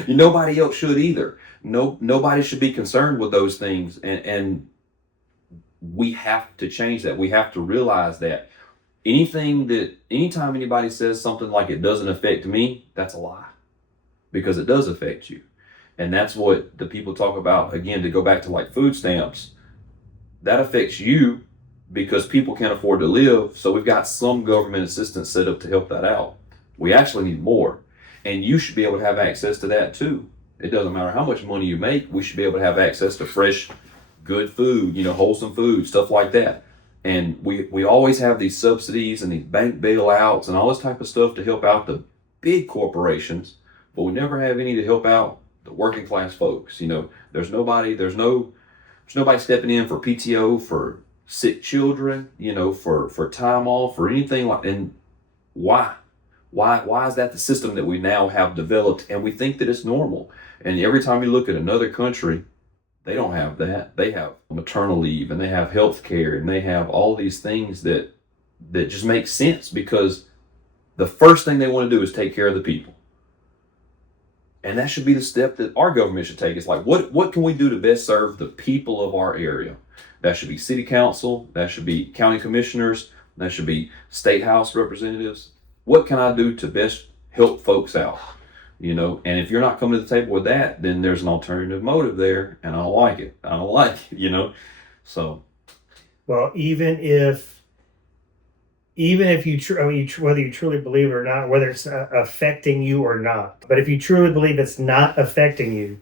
Nobody else should either. Nobody should be concerned with those things. And we have to change that. We have to realize that anytime anybody says something like it doesn't affect me, that's a lie. Because it does affect you. And that's what the people talk about, again, to go back to like food stamps. That affects you because people can't afford to live. So we've got some government assistance set up to help that out. We actually need more. And you should be able to have access to that too. It doesn't matter how much money you make, we should be able to have access to fresh, good food, wholesome food, stuff like that. And we always have these subsidies and these bank bailouts and all this type of stuff to help out the big corporations, but we never have any to help out the working class folks. There's nobody stepping in for PTO, for sick children, for time off, or anything like. And why? Why is that the system that we now have developed, and we think that it's normal? And every time you look at another country, they don't have that. They have maternal leave, and they have health care, and they have all these things that just make sense, because the first thing they want to do is take care of the people. And that should be the step that our government should take. It's like, what can we do to best serve the people of our area? That should be city council, that should be county commissioners, that should be state house representatives. What can I do to best help folks out? And if you're not coming to the table with that, then there's an alternative motive there, and I don't like it. So. Well, even if you whether you truly believe it or not, whether it's affecting you or not, but if you truly believe it's not affecting you,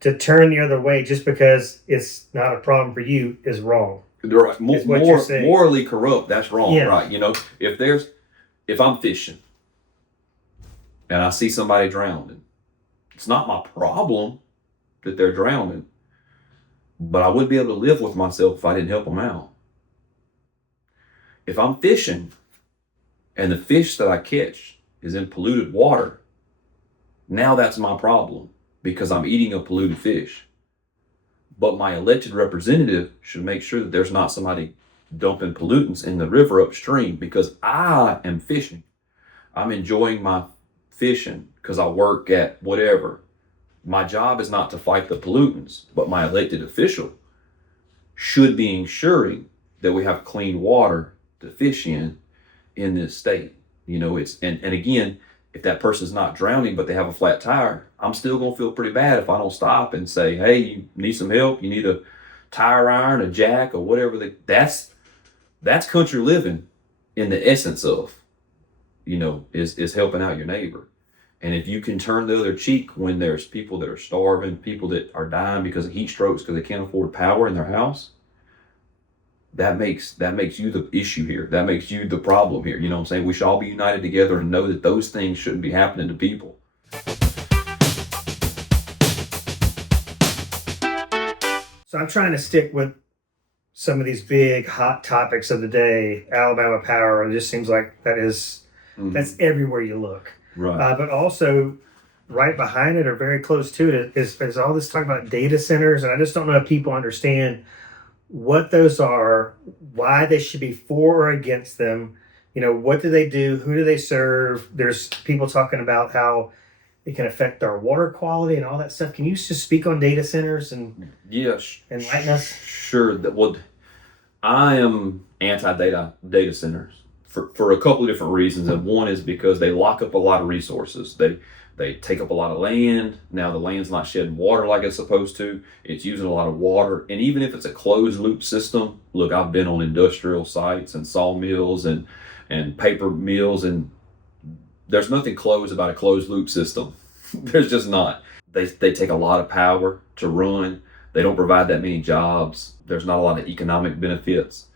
to turn the other way just because it's not a problem for you is wrong. Right. Morally corrupt. That's wrong. Yeah. Right. If I'm fishing and I see somebody drowning, it's not my problem that they're drowning, but I wouldn't be able to live with myself if I didn't help them out. If I'm fishing and the fish that I catch is in polluted water, now that's my problem because I'm eating a polluted fish. But my elected representative should make sure that there's not somebody dumping pollutants in the river upstream, because I am fishing. I'm enjoying my fishing because I work at whatever. My job is not to fight the pollutants, but my elected official should be ensuring that we have clean water to fish in this state. And again, if that person's not drowning but they have a flat tire, I'm still gonna feel pretty bad if I don't stop and say, hey, you need some help, you need a tire iron, a jack, or whatever. That's country living in the essence of, is helping out your neighbor. And if you can turn the other cheek when there's people that are starving, people that are dying because of heat strokes because they can't afford power in their house, that makes you the issue here. That makes you the problem here. You know what I'm saying? We should all be united together and know that those things shouldn't be happening to people. So I'm trying to stick with some of these big hot topics of the day, Alabama Power, it just seems like that's everywhere you look. Right. But also right behind it or very close to it is all this talk about data centers. And I just don't know if people understand what those are, why they should be for or against them. What do they do? Who do they serve? There's people talking about how it can affect our water quality and all that stuff. Can you just speak on data centers and enlighten us? Sure. I am anti-data centers for a couple of different reasons. And one is because they lock up a lot of resources. They take up a lot of land. Now the land's not shedding water like it's supposed to. It's using a lot of water. And even if it's a closed loop system, look, I've been on industrial sites and sawmills and paper mills, and there's nothing closed about a closed loop system. There's just not. They take a lot of power to run. They don't provide that many jobs. There's not a lot of economic benefits.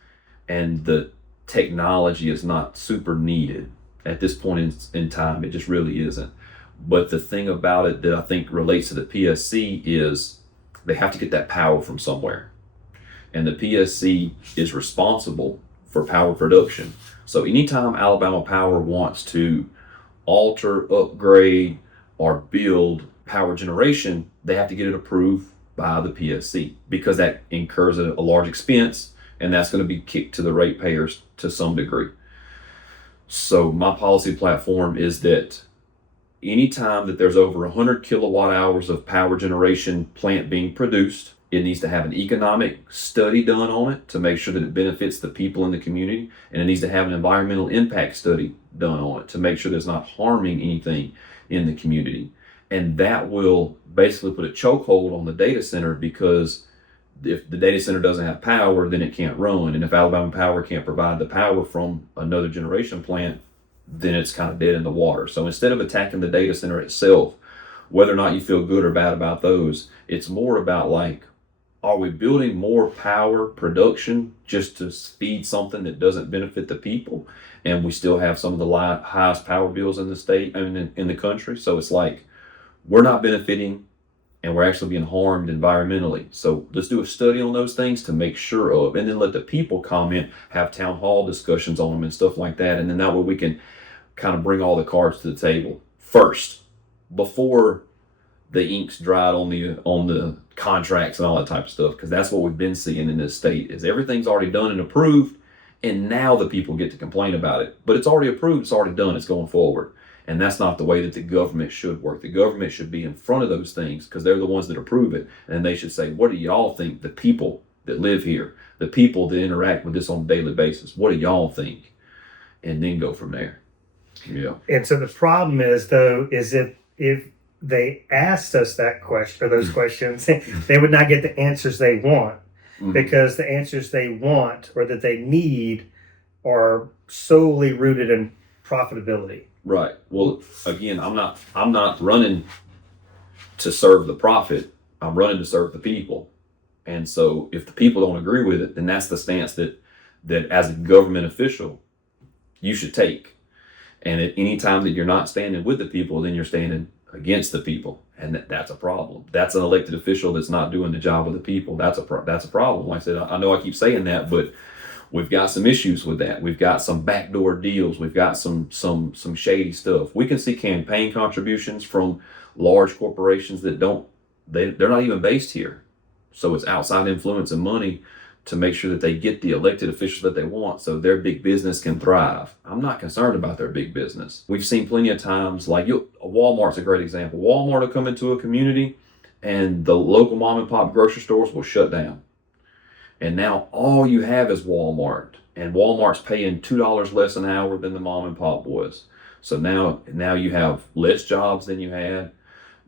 And the technology is not super needed at this point in time. It just really isn't. But the thing about it that I think relates to the PSC is they have to get that power from somewhere. And the PSC is responsible for power production. So anytime Alabama Power wants to alter, upgrade, or build power generation, they have to get it approved by the PSC because that incurs a large expense, and that's going to be kicked to the ratepayers to some degree. So my policy platform is that anytime that there's over 100 kilowatt hours of power generation plant being produced, it needs to have an economic study done on it to make sure that it benefits the people in the community, and it needs to have an environmental impact study done on it to make sure that it's not harming anything in the community. And that will basically put a chokehold on the data center, because if the data center doesn't have power, then it can't run. And if Alabama Power can't provide the power from another generation plant, then it's kind of dead in the water. So instead of attacking the data center itself, whether or not you feel good or bad about those, it's more about like, are we building more power production just to feed something that doesn't benefit the people? And we still have some of the highest power bills in the state, in the country. So it's like, we're not benefiting and we're actually being harmed environmentally. So let's do a study on those things to make sure of, and then let the people comment, have town hall discussions on them and stuff like that. And then that way we can kind of bring all the cards to the table first, before the ink's dried on the contracts and all that type of stuff, because that's what we've been seeing in this state is everything's already done and approved, and now the people get to complain about it. But it's already approved, it's already done, it's going forward. And that's not the way that the government should work. The government should be in front of those things because they're the ones that approve it, and they should say, what do y'all think, the people that live here, the people that interact with this on a daily basis, what do y'all think? And then go from there. Yeah. And so the problem is, though, is if they asked us that question or those questions, they would not get the answers they want, because the answers they want or that they need are solely rooted in profitability. Right. Well, again, I'm not running to serve the profit. I'm running to serve the people. And so if the people don't agree with it, then that's the stance that as a government official you should take. And at any time that you're not standing with the people, then you're standing against the people, and that's a problem. That's an elected official that's not doing the job of the people. That's a problem. Like I said, I know I keep saying that, but we've got some issues with that. We've got some backdoor deals. We've got some shady stuff. We can see campaign contributions from large corporations that they're not even based here. So it's outside influence and money to make sure that they get the elected officials that they want so their big business can thrive. I'm not concerned about their big business. We've seen plenty of times, like Walmart's a great example. Walmart will come into a community and the local mom and pop grocery stores will shut down. And now all you have is Walmart, and Walmart's paying $2 less an hour than the mom and pop was. So now you have less jobs than you had.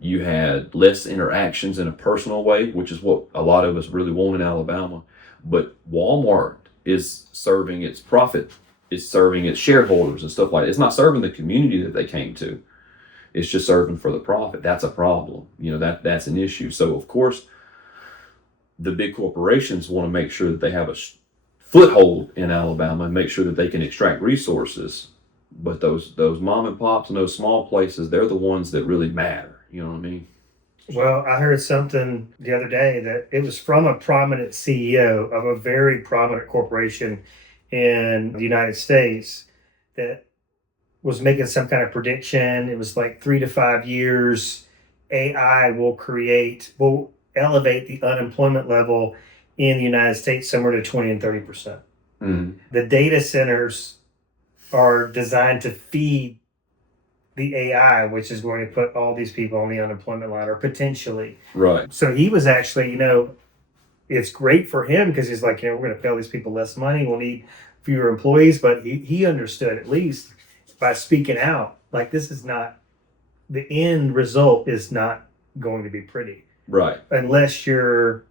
You had less interactions in a personal way, which is what a lot of us really want in Alabama. But Walmart is serving its profit. It's serving its shareholders and stuff like that. It's not serving the community that they came to. It's just serving for the profit. That's a problem. That's an issue. So of course, the big corporations want to make sure that they have a foothold in Alabama and make sure that they can extract resources. But those mom and pops and those small places, they're the ones that really matter. You know what I mean? Well, I heard something the other day that it was from a prominent CEO of a very prominent corporation in the United States that was making some kind of prediction. It was like 3 to 5 years, AI will elevate the unemployment level in the United States somewhere to 20 and 30%. Mhm. The data centers are designed to feed the AI, which is going to put all these people on the unemployment line or potentially. Right. So he was actually, it's great for him because he's like, we're going to pay all these people less money. We'll need fewer employees. But he understood, at least by speaking out, like this is not, the end result is not going to be pretty Right. unless you're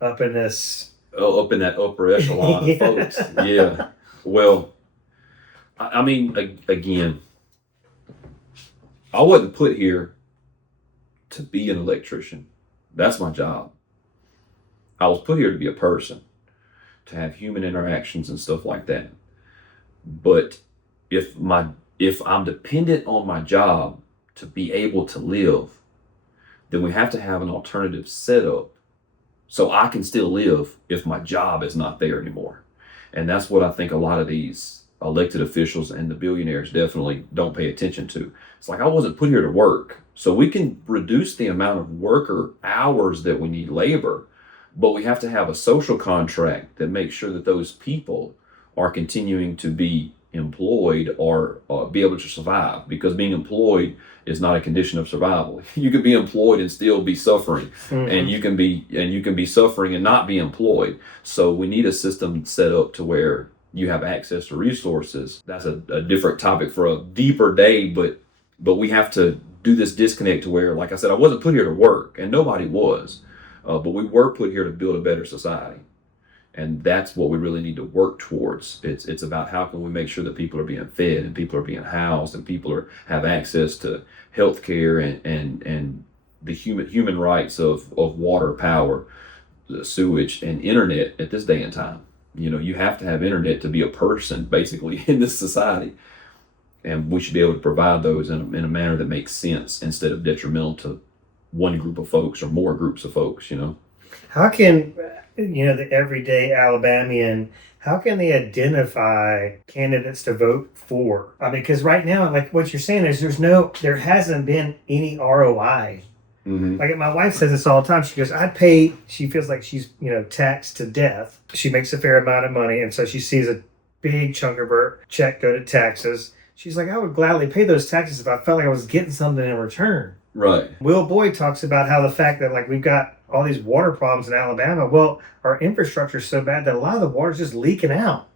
up in this. Oh, up in that upper echelon of folks. Yeah. Well, I mean, again, I wasn't put here to be an electrician. That's my job. I was put here to be a person, to have human interactions and stuff like that. But if I'm dependent on my job to be able to live, then we have to have an alternative setup so I can still live if my job is not there anymore. And that's what I think a lot of these elected officials and the billionaires definitely don't pay attention to. It's like, I wasn't put here to work. So we can reduce the amount of worker hours that we need labor, but we have to have a social contract that makes sure that those people are continuing to be employed or be able to survive, because being employed is not a condition of survival. You could be employed and still be suffering, and you can be suffering and not be employed. So we need a system set up to where you have access to resources. That's a different topic for a deeper day, but we have to do this disconnect to where, like I said, I wasn't put here to work, and nobody was, but we were put here to build a better society. And that's what we really need to work towards. It's about how can we make sure that people are being fed and people are being housed and people have access to health care and the human rights of water, power, sewage, and internet at this day and time. You have to have internet to be a person, basically, in this society. And we should be able to provide those in a manner that makes sense instead of detrimental to one group of folks or more groups of folks, How can, the everyday Alabamian, how can they identify candidates to vote for? I mean, because right now, like what you're saying is there hasn't been any ROI. Mm-hmm. Like my wife says this all the time. She goes, she feels like she's, taxed to death. She makes a fair amount of money. And so she sees a big chunk of her check go to taxes. She's like, I would gladly pay those taxes if I felt like I was getting something in return. Right. Will Boyd talks about how the fact that like we've got all these water problems in Alabama. Well, our infrastructure is so bad that a lot of the water's just leaking out.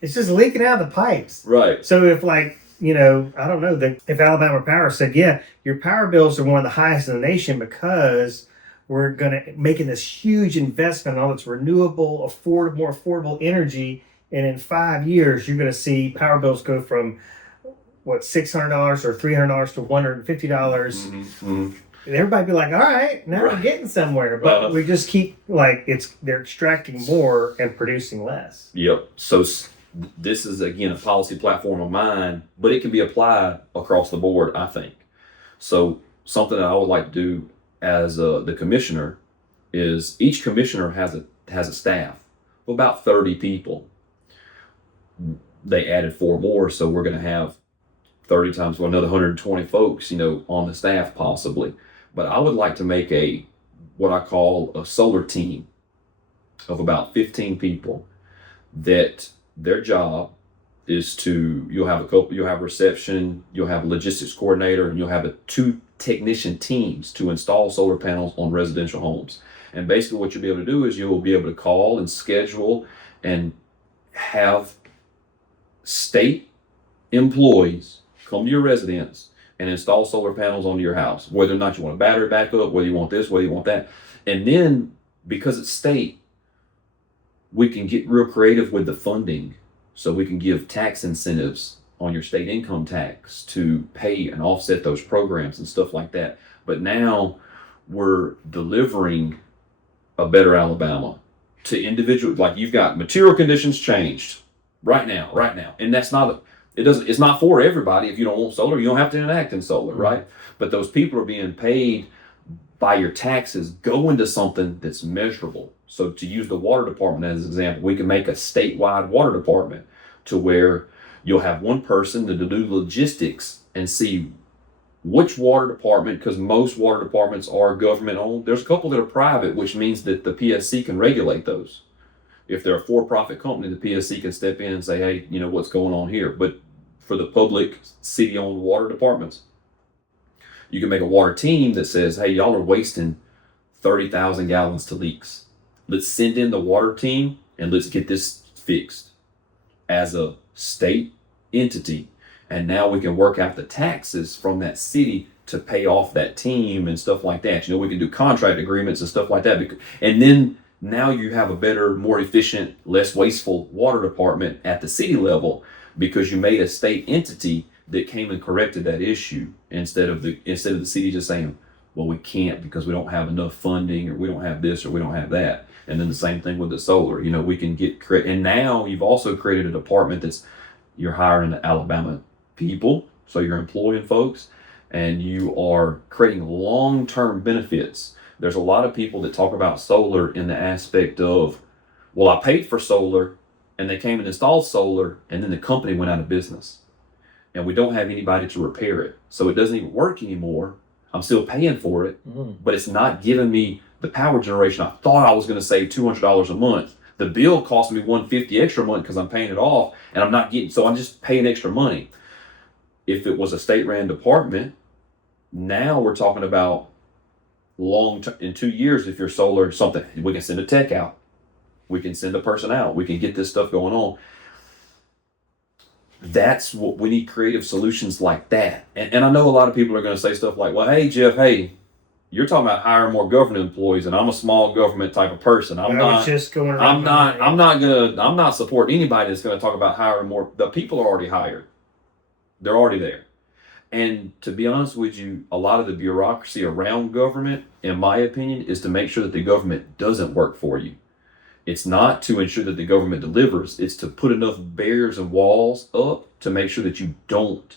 It's just leaking out of the pipes. Right. So if I don't know, if Alabama Power said, yeah, your power bills are one of the highest in the nation because we're making this huge investment in all this renewable, more affordable energy, and in 5 years you're going to see power bills go from $600 or $300 to $150. Mm-hmm. And everybody be like, all right, now we're getting somewhere. But we just keep they're extracting more and producing less. Yep. So this is, again, a policy platform of mine, but it can be applied across the board, I think. So something that I would like to do as the commissioner is each commissioner has a staff of about 30 people. They added 4 more, so we're going to have 30 times another 120 folks, on the staff possibly. But I would like to make what I call a solar team of about 15 people that their job is you'll have reception, you'll have a logistics coordinator, and you'll have 2 technician teams to install solar panels on residential homes. And basically what you'll be able to do is you'll be able to call and schedule and have state employees come to your residence and install solar panels onto your house, whether or not you want a battery backup, whether you want this, whether you want that. And then, because it's state, we can get real creative with the funding. So we can give tax incentives on your state income tax to pay and offset those programs and stuff like that. But now we're delivering a better Alabama to individuals. Like, you've got material conditions changed right now. And that's it's not for everybody. If you don't want solar, you don't have to enact in solar, right? But those people are being paid by your taxes go into something that's measurable. So to use the water department as an example, we can make a statewide water department to where you'll have one person to do logistics and see which water department, because most water departments are government owned. There's a couple that are private, which means that the PSC can regulate those. If they're a for-profit company, the PSC can step in and say, hey, you know, what's going on here? But for the public city-owned water departments, you can make a water team that says, hey, y'all are wasting 30,000 gallons to leaks. Let's send in the water team and let's get this fixed as a state entity. And now we can work out the taxes from that city to pay off that team and stuff like that. You know, we can do contract agreements and stuff like that. And then now you have a better, more efficient, less wasteful water department at the city level because you made a state entity that came and corrected that issue instead of the city just saying, well, we can't because we don't have enough funding, or we don't have this, or we don't have that. And then the same thing with the solar. You know, we can get and now you've also created a department that's, you're hiring the Alabama people, so you're employing folks, and you are creating long-term benefits. There's a lot of people that talk about solar in the aspect of, well, I paid for solar and they came and installed solar and then the company went out of business and we don't have anybody to repair it, so it doesn't even work anymore. I'm still paying for it, but it's not giving me the power generation. I thought I was going to save $200 a month. The bill cost me $150 extra a month because I'm paying it off, and I'm not getting, so I'm just paying extra money. If it was a state-ran department, now we're talking about in 2 years, if you're solar something, we can send a tech out. We can send a person out. We can get this stuff going on. That's what we need, creative solutions like that. And I know a lot of people are going to say stuff like, well, hey, Jeff, hey, you're talking about hiring more government employees, and I'm a small government type of person. I'm not supporting anybody that's going to talk about hiring more. The people are already hired. They're already there. And to be honest with you, a lot of the bureaucracy around government, in my opinion, is to make sure that the government doesn't work for you. It's not to ensure that the government delivers. It's to put enough barriers and walls up to make sure that you don't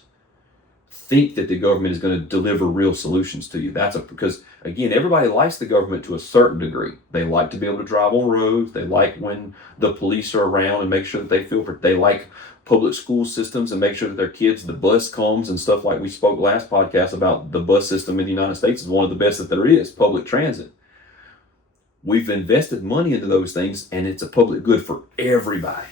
think that the government is going to deliver real solutions to you. Because again, everybody likes the government to a certain degree. They like to be able to drive on roads. They like when the police are around and make sure that they like public school systems and make sure that their kids, the bus comes and stuff, like we spoke last podcast about. The bus system in the United States is one of the best that there is, public transit. We've invested money into those things, and it's a public good for everybody.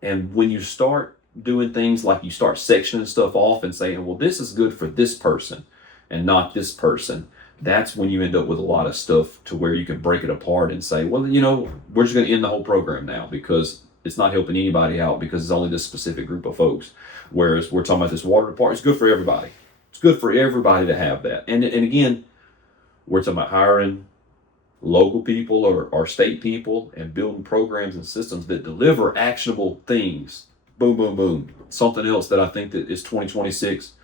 And when you start doing things like you start sectioning stuff off and saying, well, this is good for this person and not this person, that's when you end up with a lot of stuff to where you can break it apart and say, well, you know, we're just going to end the whole program now because it's not helping anybody out because it's only this specific group of folks. Whereas we're talking about this water department, it's good for everybody. It's good for everybody to have that. And again, we're talking about hiring local people or state people and building programs and systems that deliver actionable things. Boom, boom, boom. Something else that I think that is 2026,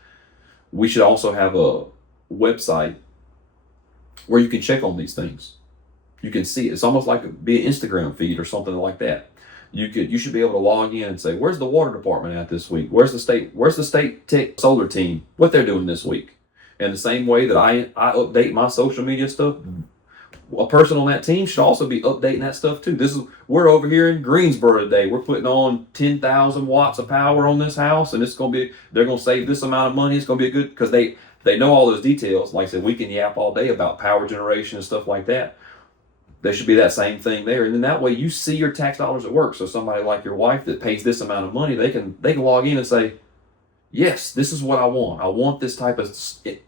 we should also have a website where you can check on these things. You can see it's almost like be an Instagram feed or something like that. You should be able to log in and say, where's the water department at this week? Where's the state tech solar team? What they're doing this week? And the same way that I update my social media stuff, a person on that team should also be updating that stuff too. We're over here in Greensboro today. We're putting on 10,000 watts of power on this house, and they're going to save this amount of money. It's going to be good because they know all those details. Like I said, we can yap all day about power generation and stuff like that. There should be that same thing there. And then that way you see your tax dollars at work. So somebody like your wife that pays this amount of money, they can log in and say, yes, this is what I want. I want this type of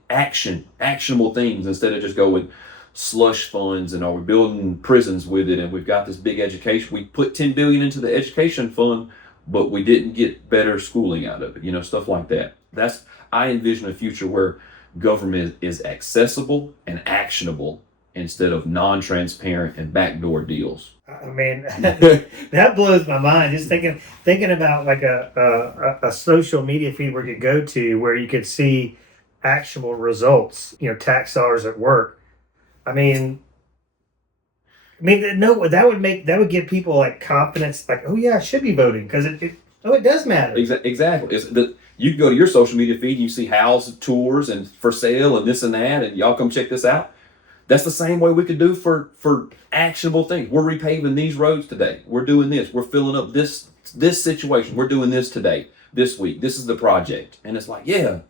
actionable things, instead of just go with slush funds and are we building prisons with it, and we've got this big education. We put $10 billion into the education fund, but we didn't get better schooling out of it, stuff like that. I envision a future where government is accessible and actionable instead of non-transparent and backdoor deals. I mean, that blows my mind. Just thinking about like a social media feed where you could go to where you could see actionable results, tax dollars at work. I mean, no, that would give people like confidence, like, oh yeah, I should be voting because it does matter. Exactly. You can go to your social media feed and you see house tours and for sale and this and that, and y'all come check this out. That's the same way we could do for actionable things. We're repaving these roads today. We're doing this. We're filling up this situation. We're doing this today, this week. This is the project. And it's like, yeah,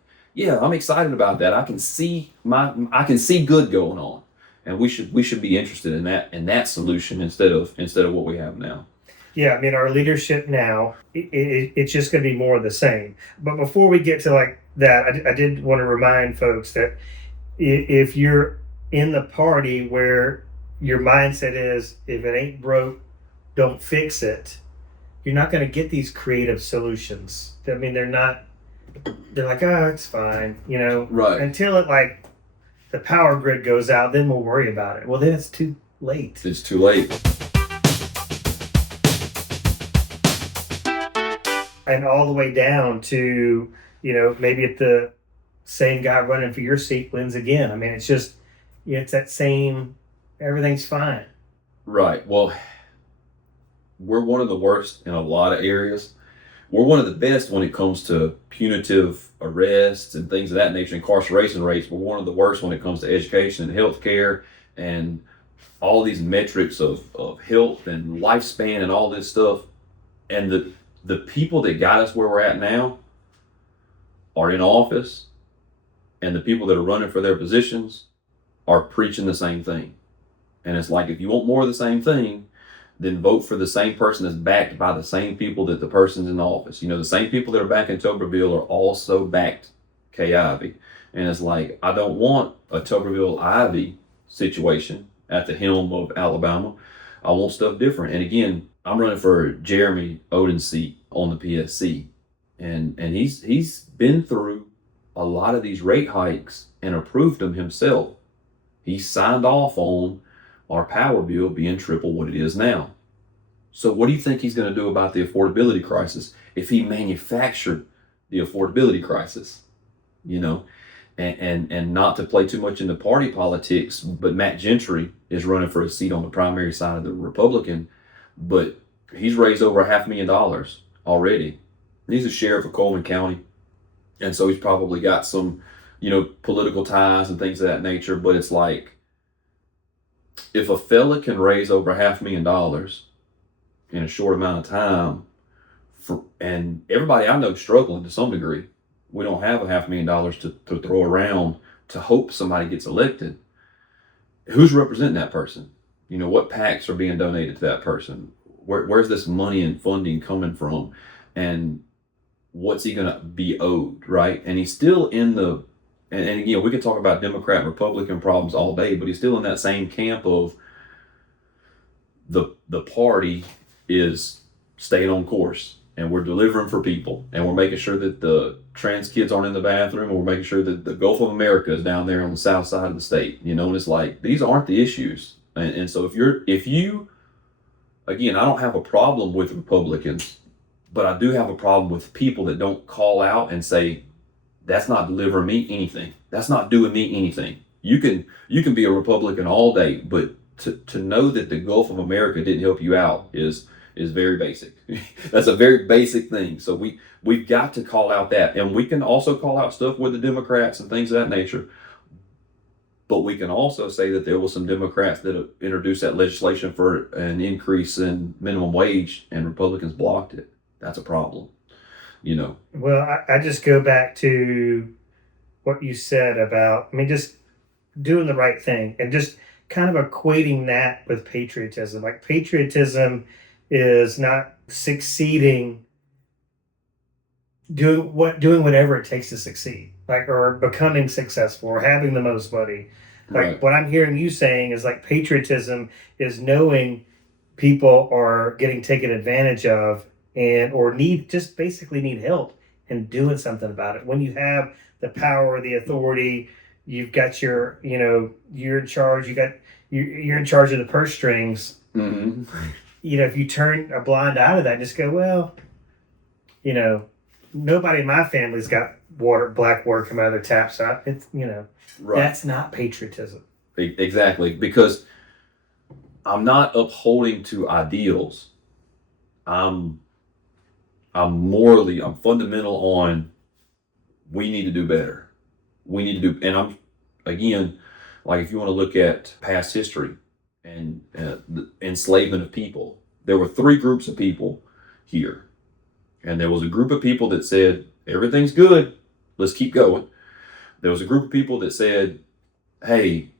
I'm excited about that. I can see good going on. And we should be interested in that solution instead of what we have now. Yeah, I mean, our leadership now, it's just going to be more of the same. But before we get to like that, I did want to remind folks that if you're in the party where your mindset is, if it ain't broke, don't fix it, you're not going to get these creative solutions. I mean, they're like, oh, it's fine, Right. Until it like the power grid goes out, then we'll worry about it. Well, then it's too late. It's too late. And all the way down to, maybe if the same guy running for your seat wins again. I mean, it's just, it's that same, everything's fine. Right. Well, we're one of the worst in a lot of areas. We're one of the best when it comes to punitive arrests and things of that nature, incarceration rates. We're one of the worst when it comes to education and healthcare and all these metrics of health and lifespan and all this stuff. And the people that got us where we're at now are in office, and the people that are running for their positions are preaching the same thing. And it's like, if you want more of the same thing, then vote for the same person that's backed by the same people that the person's in office. The same people that are backing Tuberville are also backed Kay Ivey. And it's like, I don't want a Tuberville Ivey situation at the helm of Alabama. I want stuff different. And again, I'm running for Jeremy Oden's seat on the PSC. And he's been through a lot of these rate hikes and approved them himself. He signed off on our power bill being triple what it is now. So what do you think he's going to do about the affordability crisis if he manufactured the affordability crisis? And not to play too much into party politics, but Matt Gentry is running for a seat on the primary side of the Republican, but he's raised over $500,000 already. He's a sheriff of Coleman County, and so he's probably got some, political ties and things of that nature. But it's like, if a fella can raise over $500,000 in a short amount of time, and everybody I know is struggling to some degree, we don't have $500,000 to throw around to hope somebody gets elected. Who's representing that person? What PACs are being donated to that person? Where's this money and funding coming from? And what's he going to be owed, right? And he's still in the, and again, we can talk about Democrat and Republican problems all day, but he's still in that same camp of the party is staying on course, and we're delivering for people, and we're making sure that the trans kids aren't in the bathroom, and we're making sure that the Gulf of America is down there on the south side of the state, and it's like, these aren't the issues. And so if you, again, I don't have a problem with Republicans, but I do have a problem with people that don't call out and say, that's not delivering me anything. That's not doing me anything. You can be a Republican all day, but to know that the Gulf of America didn't help you out is very basic. That's a very basic thing. So we've got to call out that. And we can also call out stuff with the Democrats and things of that nature. But we can also say that there were some Democrats that introduced that legislation for an increase in minimum wage, and Republicans blocked it. That's a problem, Well, I just go back to what you said about, just doing the right thing and just kind of equating that with patriotism. Like, patriotism is not succeeding, doing whatever it takes to succeed, like, or becoming successful or having the most money. Like, right. What I'm hearing you saying is like, patriotism is knowing people are getting taken advantage of or basically need help and doing something about it. When you have the power, the authority, you've got you're in charge, you're in charge of the purse strings. Mm-hmm. If you turn a blind eye to that, just go, well, nobody in my family's got black water come out of their taps. So it's, Right. That's not patriotism. Exactly. Because I'm not upholding to ideals. I'm fundamental on, we need to do better. We need to do, and Like if you want to look at past history and the enslavement of people, there were three groups of people here. And there was a group of people that said, everything's good, let's keep going. There was a group of people that said, hey,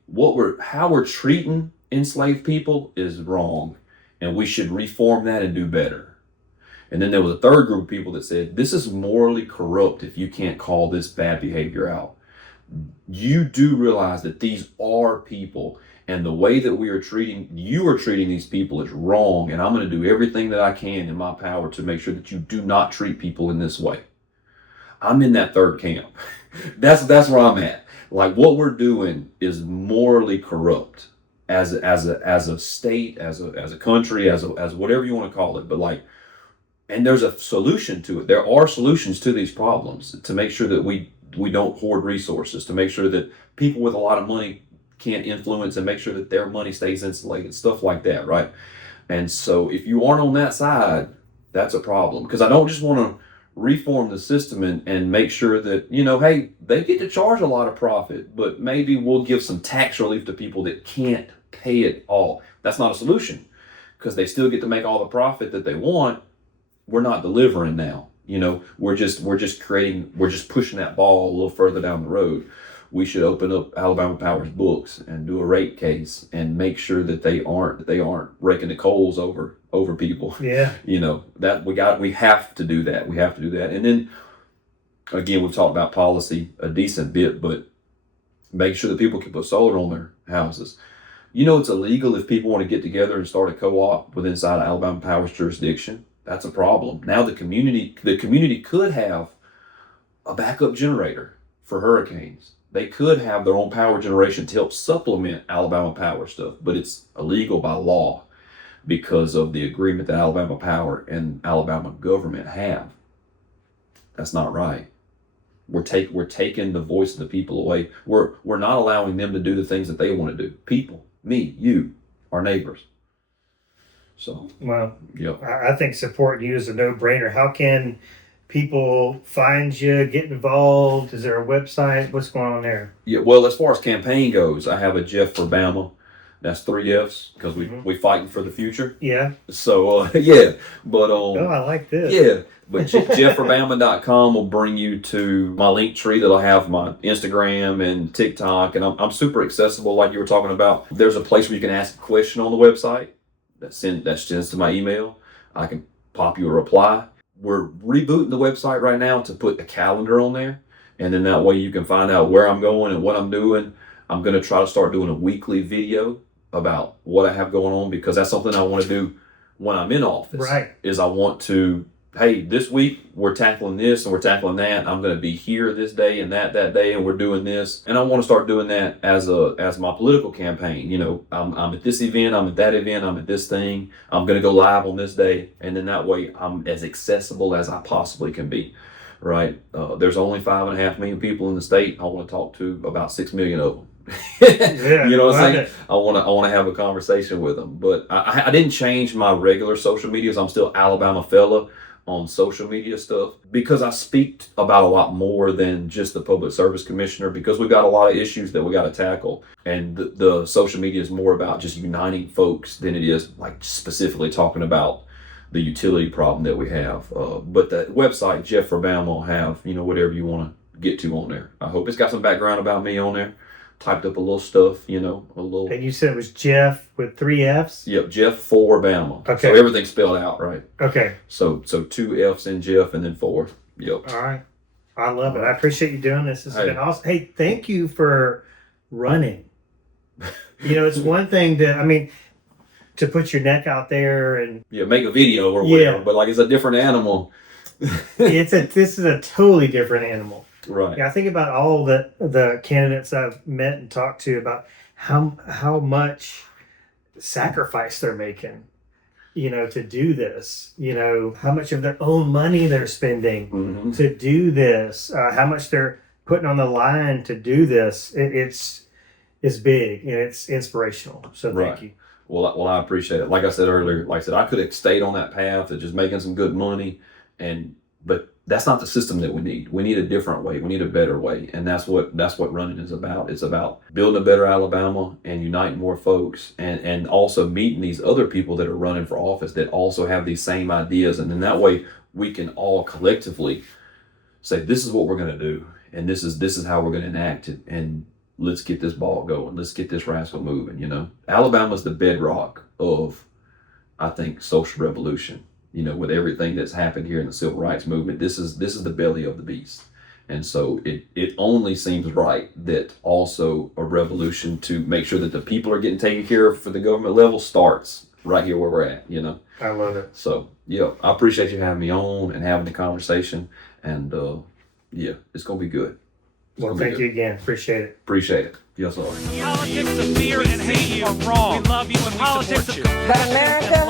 how we're treating enslaved people is wrong, and we should reform that and do better. And then there was a third group of people that said, this is morally corrupt if you can't call this bad behavior out. You do realize that these are people, and the way that you are treating these people is wrong, and I'm going to do everything that I can in my power to make sure that you do not treat people in this way. I'm in that third camp. That's where I'm at. Like what we're doing is morally corrupt as a state, as a country, as whatever you want to call it. But like, and there's a solution to it. There are solutions to these problems to make sure that we don't hoard resources, to make sure that people with a lot of money can't influence, and make sure that their money stays insulated, stuff like that, right? And so if you aren't on that side, that's a problem. Because I don't just want to reform the system and make sure that, hey, they get to charge a lot of profit, but maybe we'll give some tax relief to people that can't pay it all. That's not a solution, because they still get to make all the profit that they want. We're not delivering now. We're just pushing that ball a little further down the road. We should open up Alabama Power's books and do a rate case and make sure that they aren't raking the coals over people. Yeah. That we have to do that. We have to do that. And then again, we've talked about policy a decent bit, but make sure that people can put solar on their houses. It's illegal if people want to get together and start a co-op within inside of Alabama Power's jurisdiction. That's a problem. Now the community could have a backup generator for hurricanes. They could have their own power generation to help supplement Alabama Power stuff, but it's illegal by law because of the agreement that Alabama Power and Alabama government have. That's not right. We're taking the voice of the people away. We're not allowing them to do the things that they want to do. People, me, you, our neighbors. So, well, yep. I think supporting you is a no-brainer. How can people find you, get involved? Is there a website? What's going on there? Yeah, well, as far as campaign goes, I have a Jeff for Bama. That's 3 F's because we fighting for the future. Yeah. So yeah, but I like this. Yeah, but jeffforbama.com will bring you to my link tree that'll have my Instagram and TikTok, and I'm super accessible, like you were talking about. There's a place where you can ask a question on the website. That sends to my email. I can pop you a reply. We're rebooting the website right now to put a calendar on there, and then that way you can find out where I'm going and what I'm doing. I'm going to try to start doing a weekly video about what I have going on, because that's something I want to do when I'm in office. Right. Is I want to, hey, this week we're tackling this and we're tackling that. I'm going to be here this day and that day, and we're doing this. And I want to start doing that as my political campaign. I'm at this event, I'm at that event, I'm at this thing. I'm going to go live on this day, and then that way I'm as accessible as I possibly can be. Right. There's only 5.5 million people in the state. I want to talk to about 6 million of them. Yeah, you know what I'm saying? I want to have a conversation with them. But I didn't change my regular social medias. I'm still Alabama Fella on social media stuff, because I speak about a lot more than just the Public Service Commissioner, because we've got a lot of issues that we got to tackle. And the social media is more about just uniting folks than it is like specifically talking about the utility problem that we have. But the website, Jeff for Bama, will have, whatever you want to get to on there. I hope it's got some background about me on there. Typed up a little stuff, a little. And you said it was Jeff with 3 F's? Yep, Jeff for Bama. Okay. So everything's spelled out, right? Okay. So 2 F's in Jeff and then 4. Yep. All right. I love it. I appreciate you doing this. This has been awesome. Hey, thank you for running. It's one thing to put your neck out there and make a video or whatever, but like it's a different animal. This is a totally different animal. Right. Yeah, I think about all the candidates I've met and talked to about how much sacrifice they're making, to do this. How much of their own money they're spending to do this. How much they're putting on the line to do this. It's big and it's inspirational. So thank you. Well, I appreciate it. Like I said earlier, I could have stayed on that path of just making some good money and But that's not the system that we need. We need a different way. We need a better way. And that's what running is about. It's about building a better Alabama and uniting more folks, and also meeting these other people that are running for office that also have these same ideas. And in that way, we can all collectively say, this is what we're going to do. And this is how we're going to enact it. And let's get this ball going. Let's get this rascal moving. You know, Alabama's the bedrock of, I think, social revolution. You know, with everything that's happened here in the civil rights movement, this is the belly of the beast. And so it only seems right that also a revolution to make sure that the people are getting taken care of for the government level starts right here where we're at, you know. I love it. So, yeah, I appreciate you having me on and having the conversation. And, yeah, it's going to be good. Well, thank you again. Appreciate it. Appreciate it. Yes, sir. Politics of fear and hate are wrong. We love you and we support you. But America